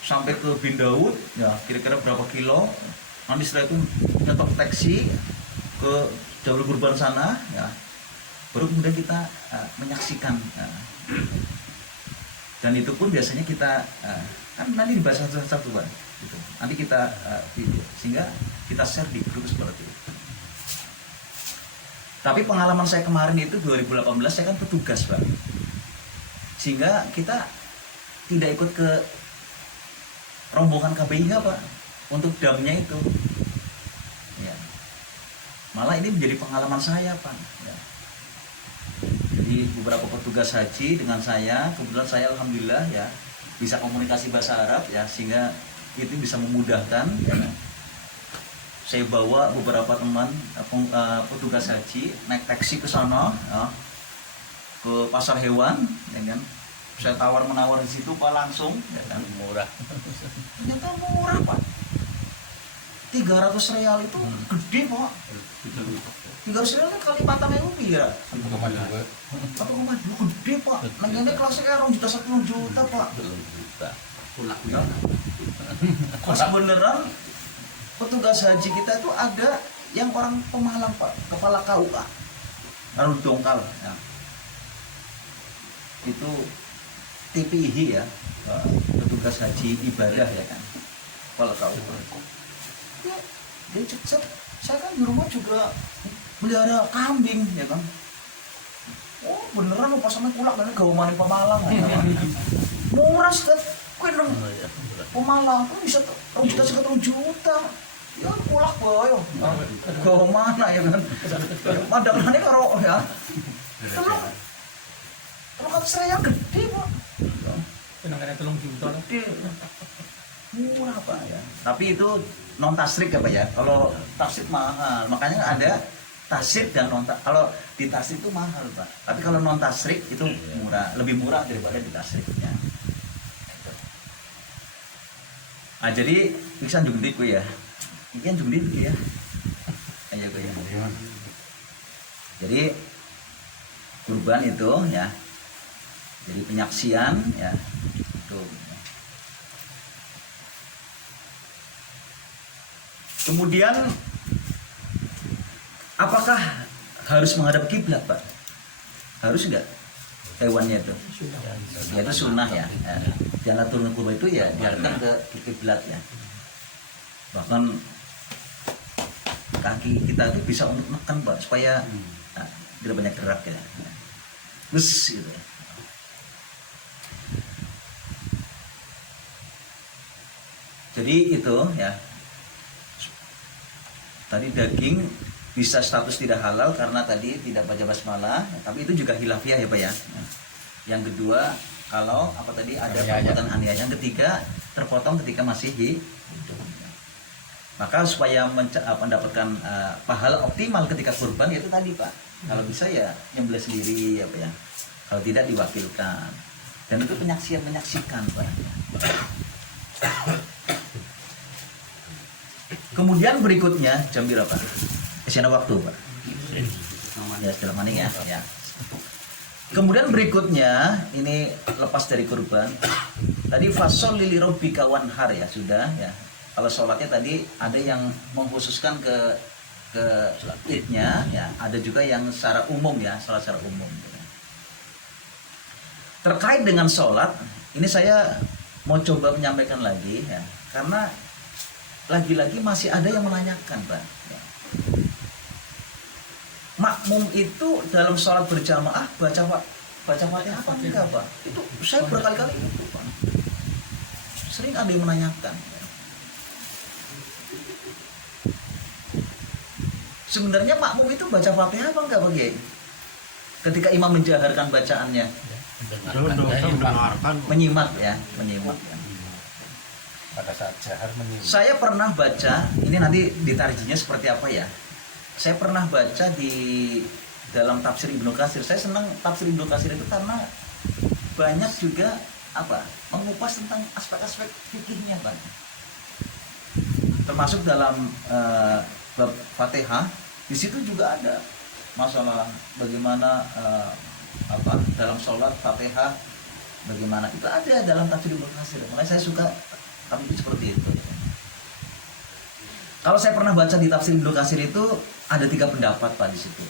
sampai ke Bin Daud ya, kira-kira berapa kilo, nanti setelah itu nyetok taksi ke Jalur Kurban sana ya, baru kemudian kita menyaksikan dan itu pun biasanya kita kan nanti dibahas satu-satu Pak gitu. Nanti kita video sehingga kita share di grup seperti itu. Tapi pengalaman saya kemarin itu 2018 saya kan petugas Pak, sehingga kita tidak ikut ke rombongan KBIH Pak untuk damnya itu ya. Malah ini menjadi pengalaman saya Pak ya. Jadi beberapa petugas haji dengan saya, kebetulan saya alhamdulillah ya bisa komunikasi bahasa Arab ya, sehingga itu bisa memudahkan ya. Saya bawa beberapa teman petugas haji naik taksi ke sana ya, ke pasar hewan ya kan. Saya tawar menawar di situ Pak langsung ya kan. Murah. Ternyata murah Pak. 300 real itu gede Pak. 300 real kan kali 4.000 rupiah ya. 1,2 gede Pak. Nanya kelasnya kayak 2 juta 1 juta Pak. Ya. Kok beneran petugas haji kita itu ada yang orang Pemalang Pak, kepala KUA lalu dongkal ya. Itu TPIH ya, petugas haji ibadah ya kan, kepala KUA ya, dia cek, saya kan di rumah juga melihara kambing ya kan. Oh beneran pas sampai pulang kan gawaman Pemalang ya kan. Murah set kuwi Pemalang kan bisa 2 juta 1 juta. Ya pulak boyo. Ke mana ya kan? Padahal karo ya. Kalau kata saya gede Pak. Penangkanya 3 juta lah. Gede. Murah Pak ya. Tapi itu non tasrik ya Pak ya. Kalau tasrik mahal. Makanya ada tasrik dan non tasrik. Kalau di tasrik itu mahal Pak. Tapi kalau non tasrik itu murah, lebih murah daripada di tasrik ya. Ah jadi bisa juga ku ya. Ikan juga ya. Ayo ku ya. Jadi kurban itu ya. Jadi penyaksian ya. Itu. Kemudian apakah harus menghadap kiblat Pak? Harus enggak? Hewannya itu. Ya itu sunnah ya. Jalan turun kurban itu ya diarahkan ke kiblat ya. Bahkan kaki kita itu bisa untuk menekan Pak supaya tidak banyak gerak ya. Terus gitu ya. Jadi itu ya. Tadi daging bisa status tidak halal karena tadi tidak baca basmalah, tapi itu juga hilafiah ya Pak ya. Yang kedua, kalau apa tadi ada perbuatan aniaya. Yang ketiga, terpotong ketika masih hidup. Maka supaya mendapatkan pahala optimal ketika kurban itu tadi Pak. Kalau bisa ya nyembelih sendiri ya Pak ya. Kalau tidak diwakilkan. Dan itu menyaksikan Pak. Kemudian berikutnya jam berapa? Kesana waktu Pak. Ya setelah maning ya. Kemudian berikutnya ini lepas dari kurban. Tadi fasol lili robbika wanhar ya sudah ya. Kalau sholatnya tadi ada yang mengkhususkan ke idnya ya, ada juga yang secara umum ya, sholat secara umum. Terkait dengan sholat, ini saya mau coba menyampaikan lagi ya, karena lagi-lagi masih ada yang menanyakan, Pak. Ya. Makmum itu dalam sholat berjamaah baca Fatihah apa enggak, Pak? Itu saya berkali-kali itu, Pak. Sering ada yang menanyakan. Sebenarnya makmum itu baca Fatihah apa enggak, Pak Kiai? Ketika imam menjaharkan bacaannya, mendengarkan. menyimak ya. Pada saat jahar menyimak. Saya pernah baca, ini nanti ditarjinya seperti apa ya. Saya pernah baca di dalam tafsir Ibnu Katsir. Saya senang tafsir Ibnu Katsir itu karena banyak juga mengupas tentang aspek-aspek fikihnya, Pak. Termasuk dalam bab Fatihah, di situ juga ada masalah bagaimana dalam sholat Fatihah bagaimana, itu ada dalam tafsir Ibnu Katsir. Makanya saya suka tapi seperti itu. Kalau saya pernah baca di tafsir Ibnu Katsir itu ada 3 pendapat, Pak, di situ.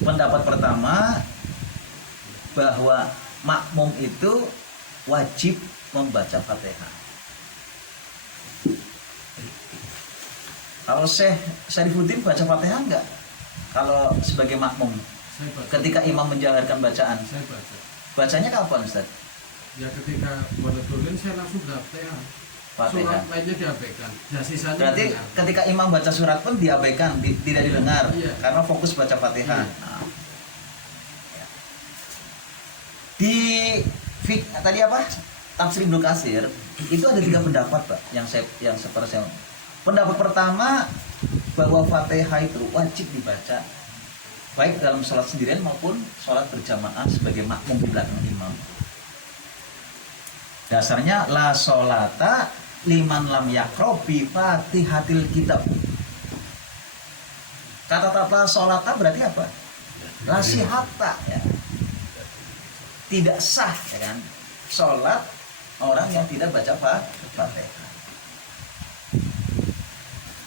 Pendapat pertama bahwa makmum itu wajib membaca Fatihah. Kalau Syekh Syarifuddin baca Fatihah enggak? Kalau sebagai makmum, Saya baca. ketika imam menjaharkan bacaan, Saya baca. bacanya kapan, Ustaz? Ya ketika monotolin saya langsung Fatihah. Fatihah. Surat lainnya diabaikan. Ya sisanya. Berarti dengar. ketika imam baca surat pun diabaikan, tidak didengar, Iya. karena fokus baca Fatihah. Iya. Nah. Di tadi apa? Tafsir Ibnu Katsir itu ada 3 pendapat, Pak, yang seperti saya. Pendapat pertama bahwa Fatihah itu wajib dibaca baik dalam sholat sendirian maupun sholat berjamaah sebagai makmum di belakang imam. Dasarnya la sholata liman lam yaqra bi Fatihatil kitab. Kata-kata sholata berarti apa? La sihata, ya. Tidak sah, ya kan? Sholat orang yang tidak baca Fatihah.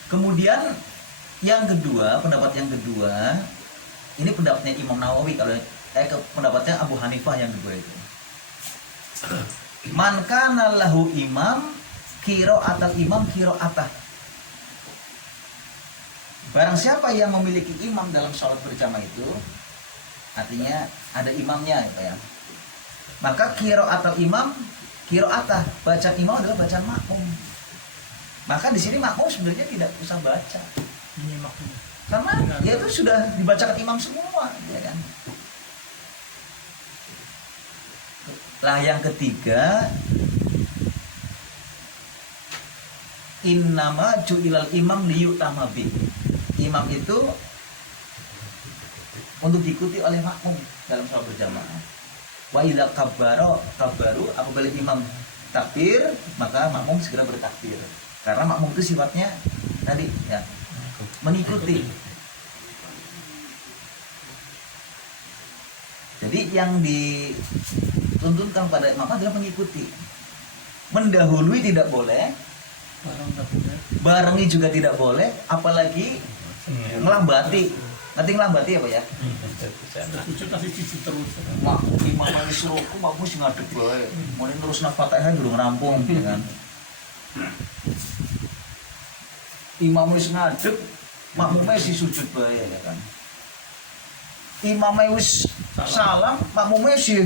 Kemudian yang kedua, pendapat yang kedua, ini pendapatnya Imam Nawawi, kalau pendapatnya Abu Hanifah yang kedua itu. Man kana lahu imam qira'atal imam qira'atah. Barang siapa yang memiliki imam dalam sholat berjamaah itu, artinya ada imamnya, ya. Maka qira'atal imam qira'atah, bacaan imam adalah bacaan makmum. Maka di sini makmum sebenarnya tidak usah baca, Menyimak. karena ya itu sudah dibacakan imam semua, ya kan. Lah yang ketiga, innama ju'ilal imam liyu'tama bih. Imam itu untuk diikuti oleh makmum dalam sholat berjamaah. Wa idza kabbaru apabila imam takbir, maka makmum segera bertakbir. Karena makmum itu sifatnya tadi ya mengikuti. Jadi yang dituntunkan pada imam adalah mengikuti. Mendahului tidak boleh, Barang tak boleh. barengi juga tidak boleh, apalagi ngelambati. Nanti ngelambati apa ya? Sujud kasih sujud terus. Mak imam lagi suruhku, makmu sing ngadeg bae. Mulai terus Fatihah durung rampung, ya kan. Imam wis ngadeg, makmume si sujud bae, ya kan. Imam wis salam, makmume si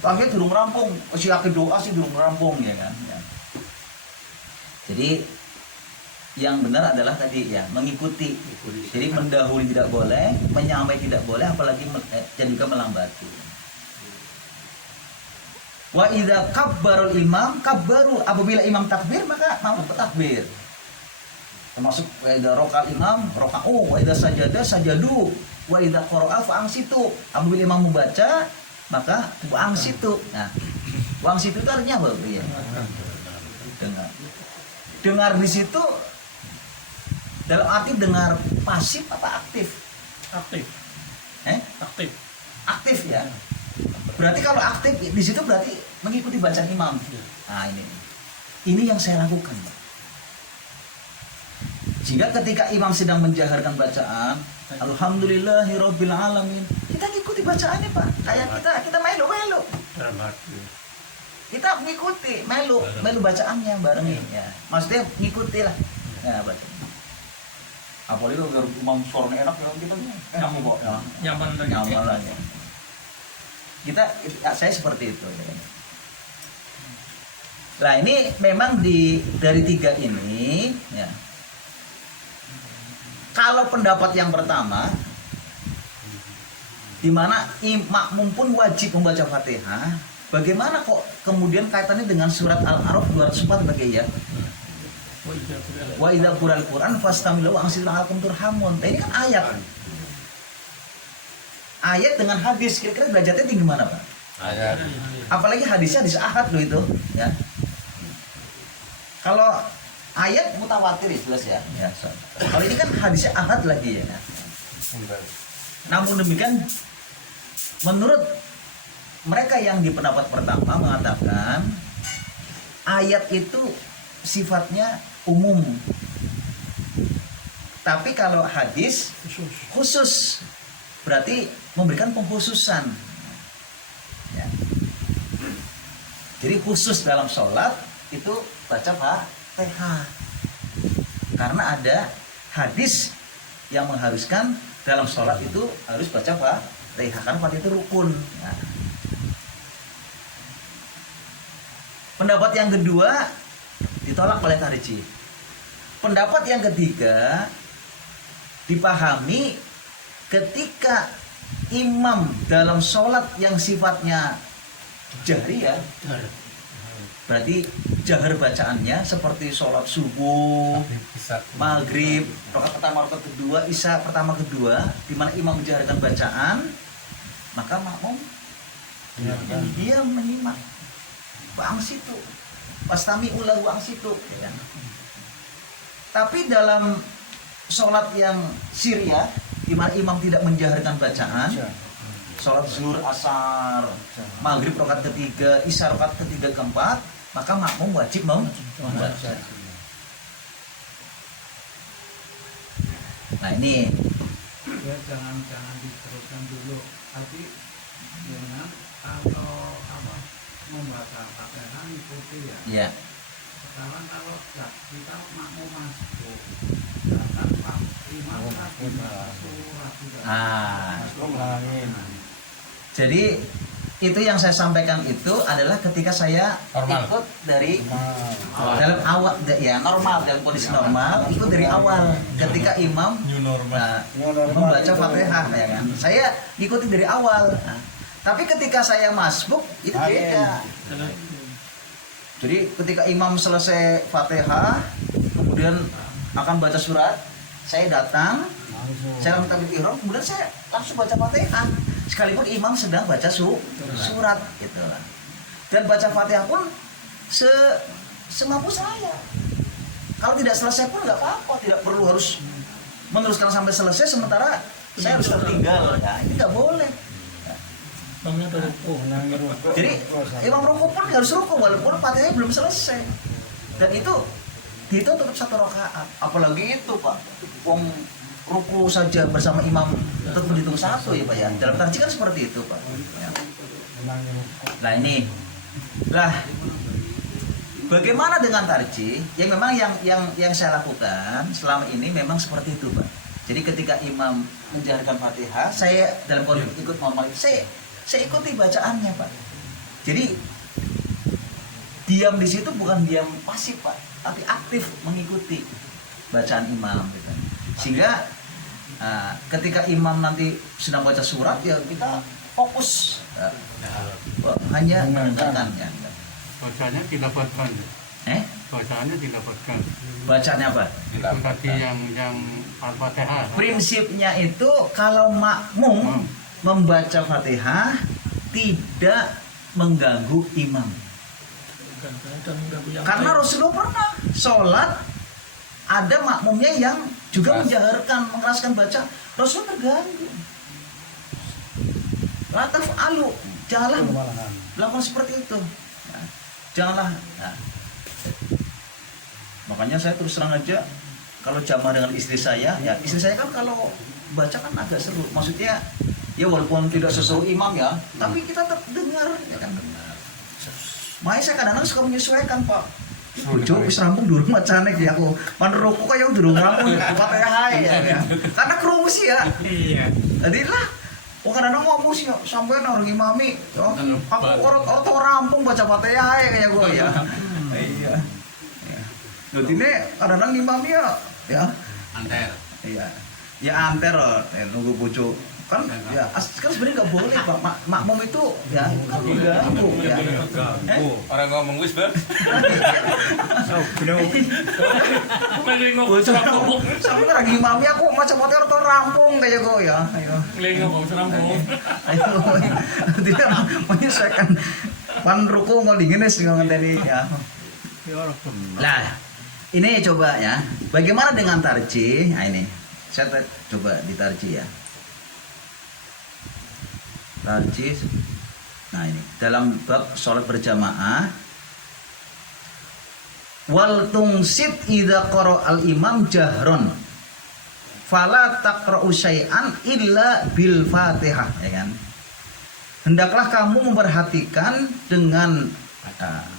akhirnya durung rampung, si akhir doa sih durung rampung, ya kan. Ya. Jadi yang benar adalah tadi ya mengikuti. Jadi mendahului tidak boleh, menyamai tidak boleh, apalagi dan juga melambati. Wa idza kabbarul imam kabbaru, apabila imam takbir maka makmum bertakbir. Termasuk wa idza raqal imam raqa'u, wa idza sajada sajadu, wa idza qara'a fa'angsitu. Apabila imam membaca maka wa'angsitu. Nah, wa'angsitu itu artinya apa, Bu? Ya. Dengar. Dengar di situ dalam arti dengar pasif apa aktif? Aktif. Aktif. Aktif ya. Berarti kalau aktif di situ berarti mengikuti bacaan imam. Nah ini yang saya lakukan, Pak. Jika ketika imam sedang menjaharkan bacaan, alhamdulillahirabbil alamin, kita ikuti bacaannya, Pak. Kayak kita main melo. kita mengikuti, melu bacaannya bareng ya. Maksudnya ngikuti lah. Ya, baca. Apalagi kalau imam suaranya enak kita nyaman kok. Ya. Nyaman lagi. Nyaman lah ya. Saya seperti itu. Ya. Nah ini memang dari 3 ini, ya. Kalau pendapat yang pertama, di mana makmum pun wajib membaca Fatihah, bagaimana kok kemudian kaitannya dengan surat Al-A'raf 204 bagian? Wa idza qura'al Qur'an fastami'u wa ansitu la'allakum turhamun. Ini kan ayat. Ayat dengan hadis, kira-kira derajatnya tinggi mana, Pak? Ayat. Apalagi hadisnya hadis ahad loh itu, ya. Kalau ayat mutawatir jelas ya. Kalau ini kan hadisnya ahad lagi ya. Namun demikian, menurut mereka yang di pendapat pertama mengatakan ayat itu sifatnya umum. Tapi kalau hadis khusus, berarti memberikan pengkhususan. Ya. Jadi khusus dalam sholat itu baca Fatihah. Karena ada hadis yang mengharuskan dalam sholat itu harus baca Fatihah. Karena Fatihah itu rukun. Nah. Pendapat yang kedua ditolak oleh Tarji. Pendapat yang ketiga dipahami ketika imam dalam sholat yang sifatnya jahriyah, berarti jahar bacaannya seperti sholat subuh, maghrib, rakaat pertama, rakaat kedua, isya pertama kedua, di mana imam menjaharkan bacaan, maka makmum dia menyimak wa angsitu, pastami'u lahu wa angsitu. Ya. Tapi dalam sholat yang siriyah, di mana imam tidak menjaharkan bacaan, sholat zuhur, asar, maghrib rakaat ketiga, isya rakaat ketiga keempat, maka makmum wajib membaca. Nah ini Ya jangan diteruskan dulu. Tapi dengan atau apa membaca Fatihah ikuti ya. ya. Sekarang kalau kita makmum masuk, bahkan Pak Imam lagi surat juga. Jadi itu yang saya sampaikan itu adalah ketika saya Normal. ikut dari dalam awal ya normal, dalam kondisi normal ikut dari awal ketika imam membaca Fatihah ya kan. Saya ikuti dari awal. Nah, tapi ketika saya masbuk itu beda. Jadi ketika imam selesai Fatihah kemudian akan baca surat, saya datang, saya langsung takbir ihram, kemudian saya langsung baca Fatihah. Sekalipun imam sedang baca surat gitu lah. Dan baca Fatihah pun semampu saya. Kalau tidak selesai pun nggak apa-apa, tidak perlu harus meneruskan sampai selesai sementara saya harus tertinggal. Nah, ini nggak boleh. Jadi imam ruku pun harus ruku walaupun Fatihahnya belum selesai. Dan itu tetap 1 rakaat. Apalagi itu Pak, ruku saja bersama imam tetap dihitung 1 ya Pak ya. Dalam tarjih kan seperti itu Pak. Ya. Nah ini, bagaimana dengan tarjih? Yang memang yang saya lakukan selama ini memang seperti itu Pak. Jadi ketika imam menjaharkan Fatihah, saya dalam kondisi ikut normal, saya ikuti bacaannya Pak. Jadi diam di situ bukan diam pasif Pak, tapi aktif mengikuti bacaan imam gitu. Sehingga ketika imam nanti sedang baca surat ya kita fokus hanya mendengarkan ya. Bacanya didapatkan. Bacaannya didapatkan. Bacaannya apa? Tadi yang Al-Fatihah. Prinsipnya itu kalau makmum membaca Fatihah tidak mengganggu imam. Karena Rasulullah pernah sholat ada makmumnya yang juga menjaharkan, mengeraskan baca, Rasul terganggu. Lataf alu, janganlah melakukan seperti itu. Nah, janganlah. Nah. Makanya saya terus terang aja, kalau jamaah dengan istri saya, ya istri saya kan kalau baca kan agak seru. Maksudnya, ya walaupun tidak seseru imam ya, tapi kita tetap dengar, ya kan dengar. Makanya saya kadang-kadang suka menyesuaikan Pak. Bojo wis rampung durung macane ya aku. Panruku kaya durung rampung Fatihah ya. Karena krungu sih ya. Iya. Jadi lah kadang-kadang ngomong sih sampai orang imami, aku orang rampung baca Fatihah kayak gue ya. Iya. Jadi ini kadang-kadang imami ya. Anter. Iya. Ya anter nunggu bojo kan ya kan sebenarnya nggak boleh Pak. Makmum itu ya kan ganggu ya. Orang ngomong wis, Bang. Melingok serambung. Sampai lagi imami aku macam motor rampung kayak gue ya. Ayo. Melingok serambung. Ayo. Tidak menyesuaikan pan ruku mau dingin sih ngenteni ya. Lah, ini coba ya. Bagaimana dengan tarjih? Nah ini. Saya coba ditarjih ya. Tarjih. Nah ini dalam bab sholat berjamaah. Wal tungsit idza qara al imam jahron. Fala taqra'u syai'an illa bil Fatihah, ya kan? Hendaklah kamu memperhatikan dengan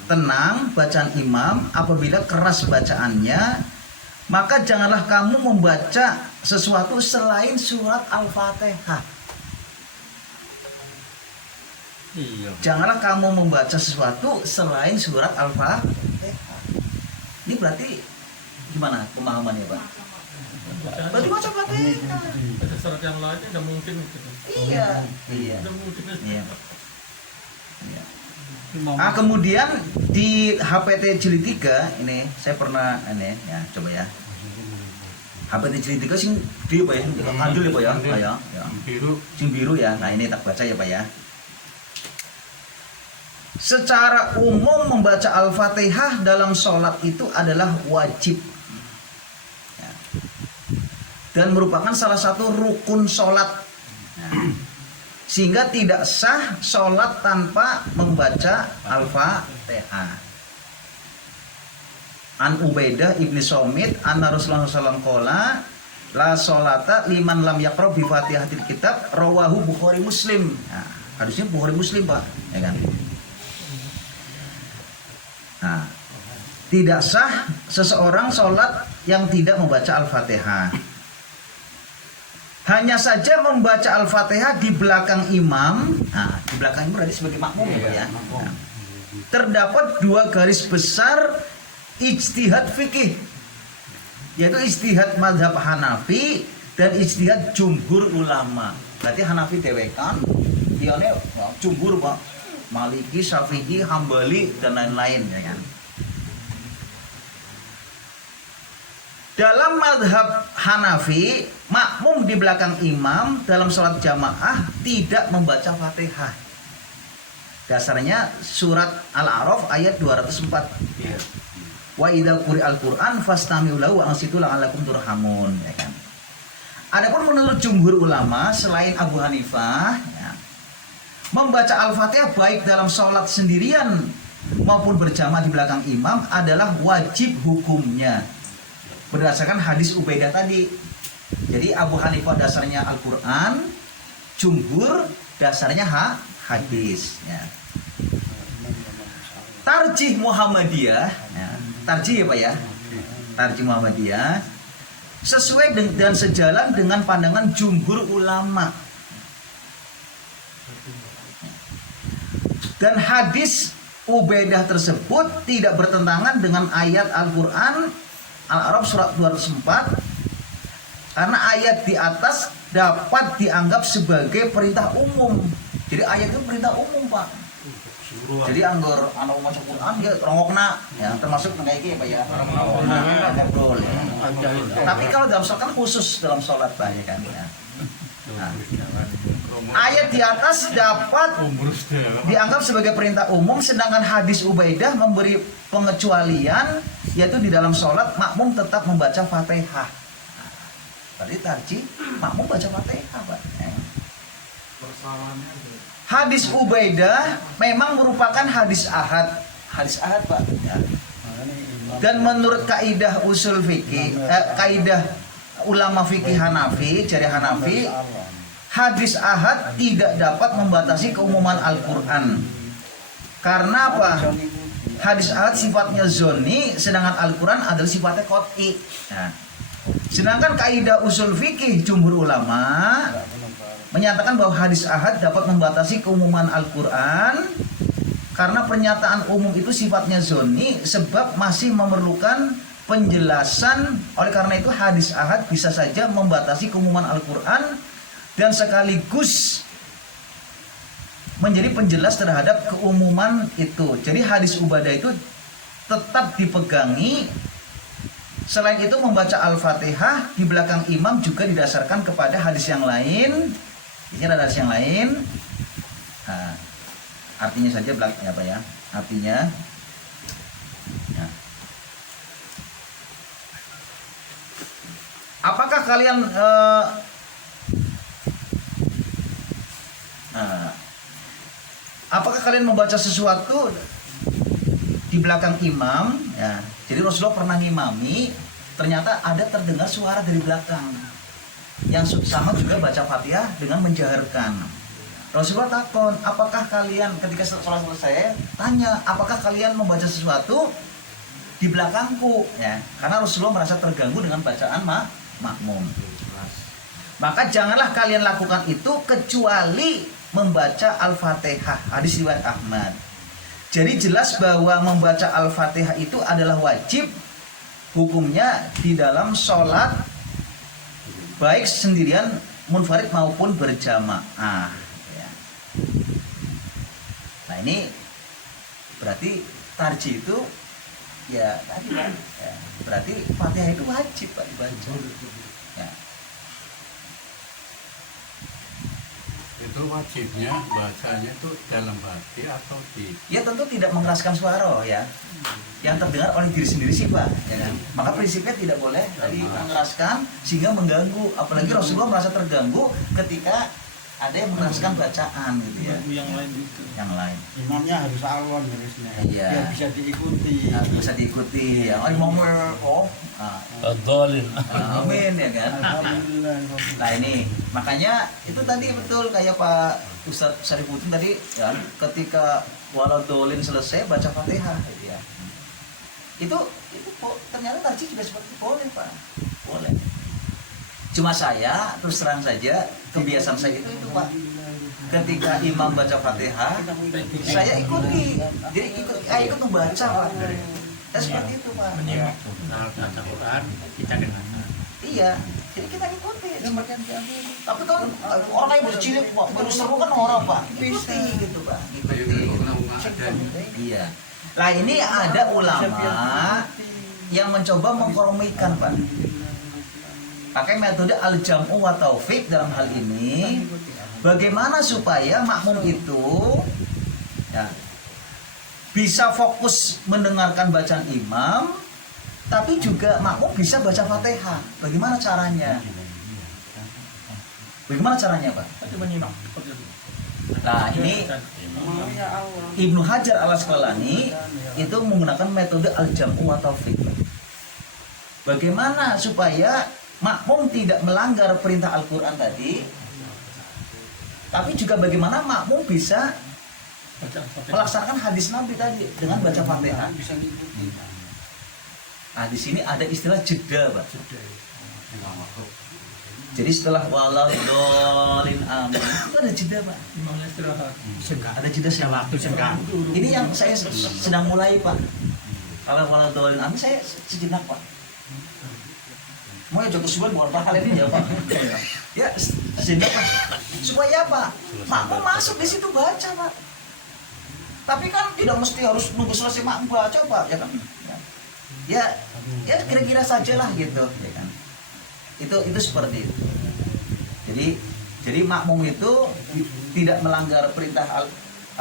tenang bacaan imam. Apabila keras bacaannya, maka janganlah kamu membaca sesuatu selain surat Al-Fatihah. Iya. Janganlah kamu membaca sesuatu selain surat Al-Fatihah. Ini berarti gimana pemahamannya Pak? Berarti baca Fatihah. Ada syarat yang lain tidak mungkin gitu. Iya. Iya. Tidak mungkin. Iya. Iya. Kemudian di HPT Jilid 3 ini saya pernah ini ya coba ya. HPT Jilid 3 sing di Pak ya, kandul ya Pak ya. Ya. Biru. Sing biru ya. Nah ini tak baca ya Pak ya. Secara umum membaca Al-Fatihah dalam sholat itu adalah wajib ya. Dan merupakan salah satu rukun sholat ya. Sehingga tidak sah sholat tanpa membaca Al-Fatihah. An Ubaidah ibni Somit anna Rasulullah SAW qala la sholata liman lam yaqra bi Fatihatil kitab rawahu Bukhari Muslim. Nah, harusnya Bukhari Muslim Pak ya kan. Nah, tidak sah seseorang sholat yang tidak membaca Al-Fatihah. Hanya saja membaca Al-Fatihah di belakang imam. Nah, di belakang imam berarti sebagai makmum ya. Nah, terdapat 2 garis besar ijtihad fikih, yaitu ijtihad mazhab Hanafi dan ijtihad jumhur ulama. Berarti Hanafi dewekan, dione jumhur Pak. Maliki, Syafi'i, Hambali dan lain-lain ya kan. Dalam mazhab Hanafi, makmum di belakang imam dalam sholat jamaah tidak membaca Fatihah. Dasarnya surat Al-A'raf ayat 204. Wa idza quri'al Qur'an fastami'u lahu wa ansitu la'allakum turhamun ya kan. Adapun menurut jumhur ulama selain Abu Hanifah ya, membaca Al-Fatihah baik dalam sholat sendirian maupun berjamaah di belakang imam adalah wajib hukumnya berdasarkan hadis Ubaidah tadi. Jadi Abu Hanifah dasarnya Al-Quran, jumhur dasarnya hadis ya. Tarjih Muhammadiyah ya. Tarjih ya Pak ya. Tarjih Muhammadiyah sesuai dan sejalan dengan pandangan jumhur ulama. Dan hadis Ubaidah tersebut tidak bertentangan dengan ayat Al-Quran Al-A'raf surat 204 karena ayat di atas dapat dianggap sebagai perintah umum. Jadi ayat itu perintah umum Pak. Jadi anggur anak maca Quran ya rongokna ya termasuk kayak gini Pak ya. Ngobrol ya. Tapi kalau dalam sholat kan khusus dalam sholat Pak ya kan ya. Nah, ayat di atas dapat dianggap sebagai perintah umum, sedangkan hadis Ubaidah memberi pengecualian, yaitu di dalam sholat makmum tetap membaca Fatihah. Tadi tarjih makmum baca Fatihah Pak. Hadis Ubaidah memang merupakan hadis ahad Pak ya. Dan menurut kaidah usul fikih, kaidah ulama fikih Hanafi, jari Hanafi, hadis ahad tidak dapat membatasi keumuman Al-Quran. Karena apa? Hadis ahad sifatnya zonni, sedangkan Al-Quran adalah sifatnya qot'i. Nah, sedangkan kaidah usul fikih jumhur ulama menyatakan bahwa hadis ahad dapat membatasi keumuman Al-Quran karena pernyataan umum itu sifatnya zonni sebab masih memerlukan penjelasan. Oleh karena itu hadis ahad bisa saja membatasi keumuman Al-Quran dan sekaligus menjadi penjelas terhadap keumuman itu. Jadi hadis Ubadah itu tetap dipegangi. Selain itu membaca Al-Fatihah di belakang imam juga didasarkan kepada hadis yang lain. Ini ada hadis yang lain. Nah, artinya saja belakangnya apa ya? Artinya ya. Apakah kalian apakah kalian membaca sesuatu di belakang imam? Ya. Jadi Rasulullah pernah ngimami, ternyata ada terdengar suara dari belakang yang sama juga baca Fatihah dengan menjaharkan. Rasulullah takon, apakah kalian ketika sholat selesai tanya, apakah kalian membaca sesuatu di belakangku? Ya, karena Rasulullah merasa terganggu dengan bacaan makmum. Maka janganlah kalian lakukan itu kecuali membaca Al-Fatihah. Hadis riwayat Ahmad. Jadi jelas bahwa membaca Al-Fatihah itu adalah wajib hukumnya di dalam sholat, baik sendirian, munfarid maupun berjamaah. Ya. Nah ini berarti tarjih itu ya tadi kan, ya, berarti Fatihah itu wajib Pak dibaca. Ya. Itu wajibnya bacanya itu dalam hati atau di? Ya tentu tidak mengeraskan suara ya. Yang terdengar oleh diri sendiri sih Pak. Ya kan? Maka prinsipnya tidak boleh tadi mengeraskan sehingga mengganggu. Apalagi Rasulullah merasa terganggu ketika ada yang mengeraskan bacaan gitu ya. Yang lain gitu. Yang lain. Imamnya harus alon harusnya. Iya. Biar bisa diikuti. Nah, bisa diikuti. Ya, oh, Dolin. amin ya kan. Alhamdulillah. Nah ini makanya itu tadi betul kayak Pak Ustadz Syarifuddin tadi ya, ketika waladolin selesai baca Fatihah gitu ya. Itu ternyata tarjih juga seperti boleh Pak, boleh. Cuma saya terus terang saja kebiasaan saya itu Pak, ketika imam baca Fatihah saya ikuti, jadi ikut membaca Pak. Ya seperti itu Pak. Menyimak baca Quran kita dengarkan. Iya, jadi kita ikuti. Tapi kan orang yang bercilik Pak, baru seru kan orang Pak, ikuti gitu Pak, ikuti. Iya. Nah ini ada ulama yang mencoba mengkompromikan Pak, pakai metode al-jam'u wa taufik dalam hal ini. Bagaimana supaya makmum itu ya, bisa fokus mendengarkan bacaan imam, tapi juga makmum bisa baca Fatihah. Bagaimana caranya? Bagaimana caranya Pak? Kita menyimak. Nah ini Ibnu Hajar al-Asqalani itu menggunakan metode al-jam'u wa taufik. Bagaimana supaya makmum tidak melanggar perintah Al-Quran tadi, tapi juga bagaimana makmum bisa melaksanakan hadis Nabi tadi dengan baca Fatihah. Bisa diikuti. Nah di sini ada istilah jeda Pak. Jadi setelah waladolin amin itu ada jeda Pak. Imamnya istirahat. Ada jeda waktu senggang. Ini yang saya sedang mulai Pak. Kalau waladolin amin saya sejenak Pak. Mau ya jatuh sebulan bukan hal ini ya Pak. Ya sejenak Pak. Supaya apa? Makmum masuk di situ baca Pak. Tapi kan tidak mesti harus nunggu selesai makmum baca Pak, ya kan? Ya kira-kira sajalah gitu, ya kan? Itu seperti itu. Jadi makmum itu tidak melanggar perintah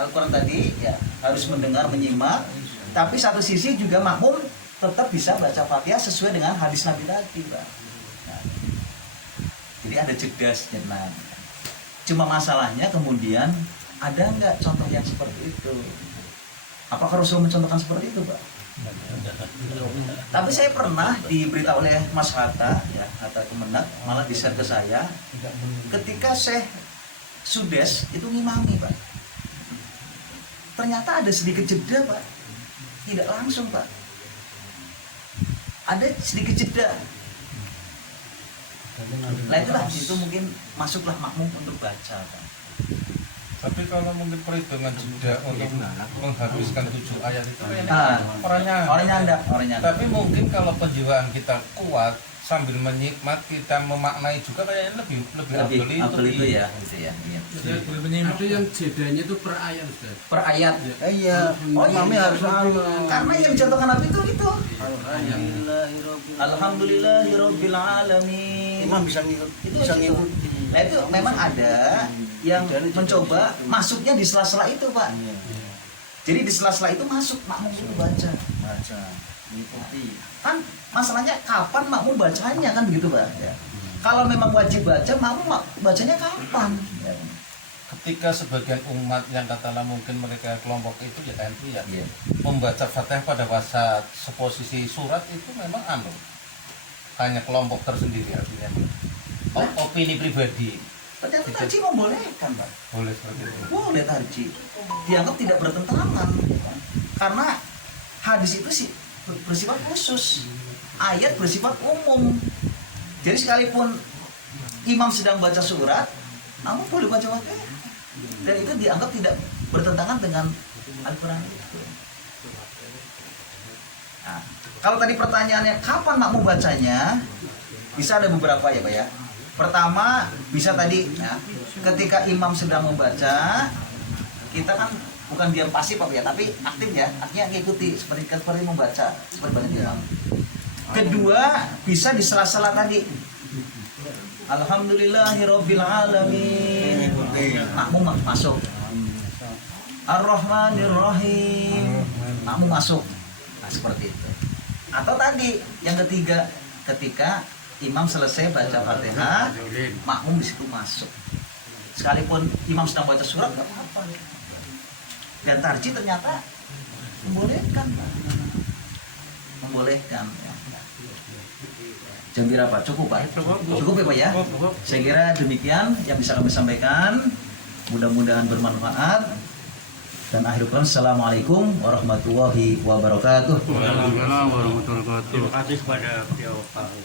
Al-Quran tadi, ya harus mendengar, menyimak. Tapi satu sisi juga makmum tetap bisa baca Fatihah sesuai dengan hadis Nabi tadi, Pak. Nah, jadi ada jeda sejenak. Cuma masalahnya kemudian ada nggak contoh yang seperti itu? Apakah Rasul mencontohkan seperti itu, Pak? Tapi saya pernah diberitahu oleh Mas Hatta, ya, Hatta Kemenak, malah di-share ke saya, ketika Syekh Sudes itu ngimami Pak. ternyata ada sedikit jeda Pak, tidak langsung Pak, ada sedikit jeda. Nah itulah, itu mungkin masuklah makmum untuk baca Pak. Tapi kalau mungkin perhitungan jeda untuk menghabiskan 7 ayat itu Ah, orangnya. orangnya. Tapi mungkin kalau penjiwaan kita kuat sambil menikmat, kita memaknai juga kayaknya lebih Abdul itu ya, gitu ya. Iya. Ada yang jedanya itu per ayat, Ustaz. Per ayat. Iya, Oh, iya. mami harus Karena yang dijatuhkan Nabi itu. Alhamdulillahirabbil Alhamdulillahirabbil alamin. Imam bisa ngikut, Itu bisa itu. ngikut. Nah itu memang ada yang mencoba masuknya di sela-sela itu Pak. Iya, Jadi di sela-sela itu masuk makmum itu baca. baca, ngikuti. Kan masalahnya kapan makmum bacanya kan begitu Pak. Ya. Kalau memang wajib baca, makmum bacanya kapan? Ya. Ketika sebagian umat yang katakanlah mungkin mereka kelompok itu ya NU ya, Iya. membaca Fatihah pada saat seposisi surat itu memang hanya kelompok tersendiri artinya. Opini pribadi Ternyata tarji membolehkan Pak. boleh seperti itu. Boleh tarji. Dianggap tidak bertentangan. Karena hadis itu sih bersifat khusus. Ayat bersifat umum. Jadi sekalipun imam sedang baca surat, namun boleh baca Fatihah. Dan itu dianggap tidak bertentangan dengan Al-Quran itu. Nah, kalau tadi pertanyaannya kapan makmum bacanya, bisa ada beberapa ya Pak ya. Pertama bisa tadi ya, ketika imam sedang membaca, kita kan bukan diam pasif Pak ya, tapi aktif ya, artinya ngikuti seperti membaca seperti baca imam. Kedua bisa di sela-sela tadi. Alhamdulillahirabbil alamin. Makmum masuk. Ar-Rahmanir-Rahim. Makmum masuk. Nah, seperti itu. Atau tadi yang ketiga, ketika imam selesai baca Fatihah, makmum di situ masuk. Sekalipun imam sedang baca surat nggak apa-apa. Dan tarji ternyata membolehkan. Membolehkan. Jam berapa? Cukup Pak? Cukup ya Pak ya? Saya kira demikian yang bisa kami sampaikan. Mudah-mudahan bermanfaat. Dan akhir kalam, assalamualaikum warahmatullahi wabarakatuh. Waalaikumsalam warahmatullahi wabarakatuh. Terima kasih kepada beliau Pak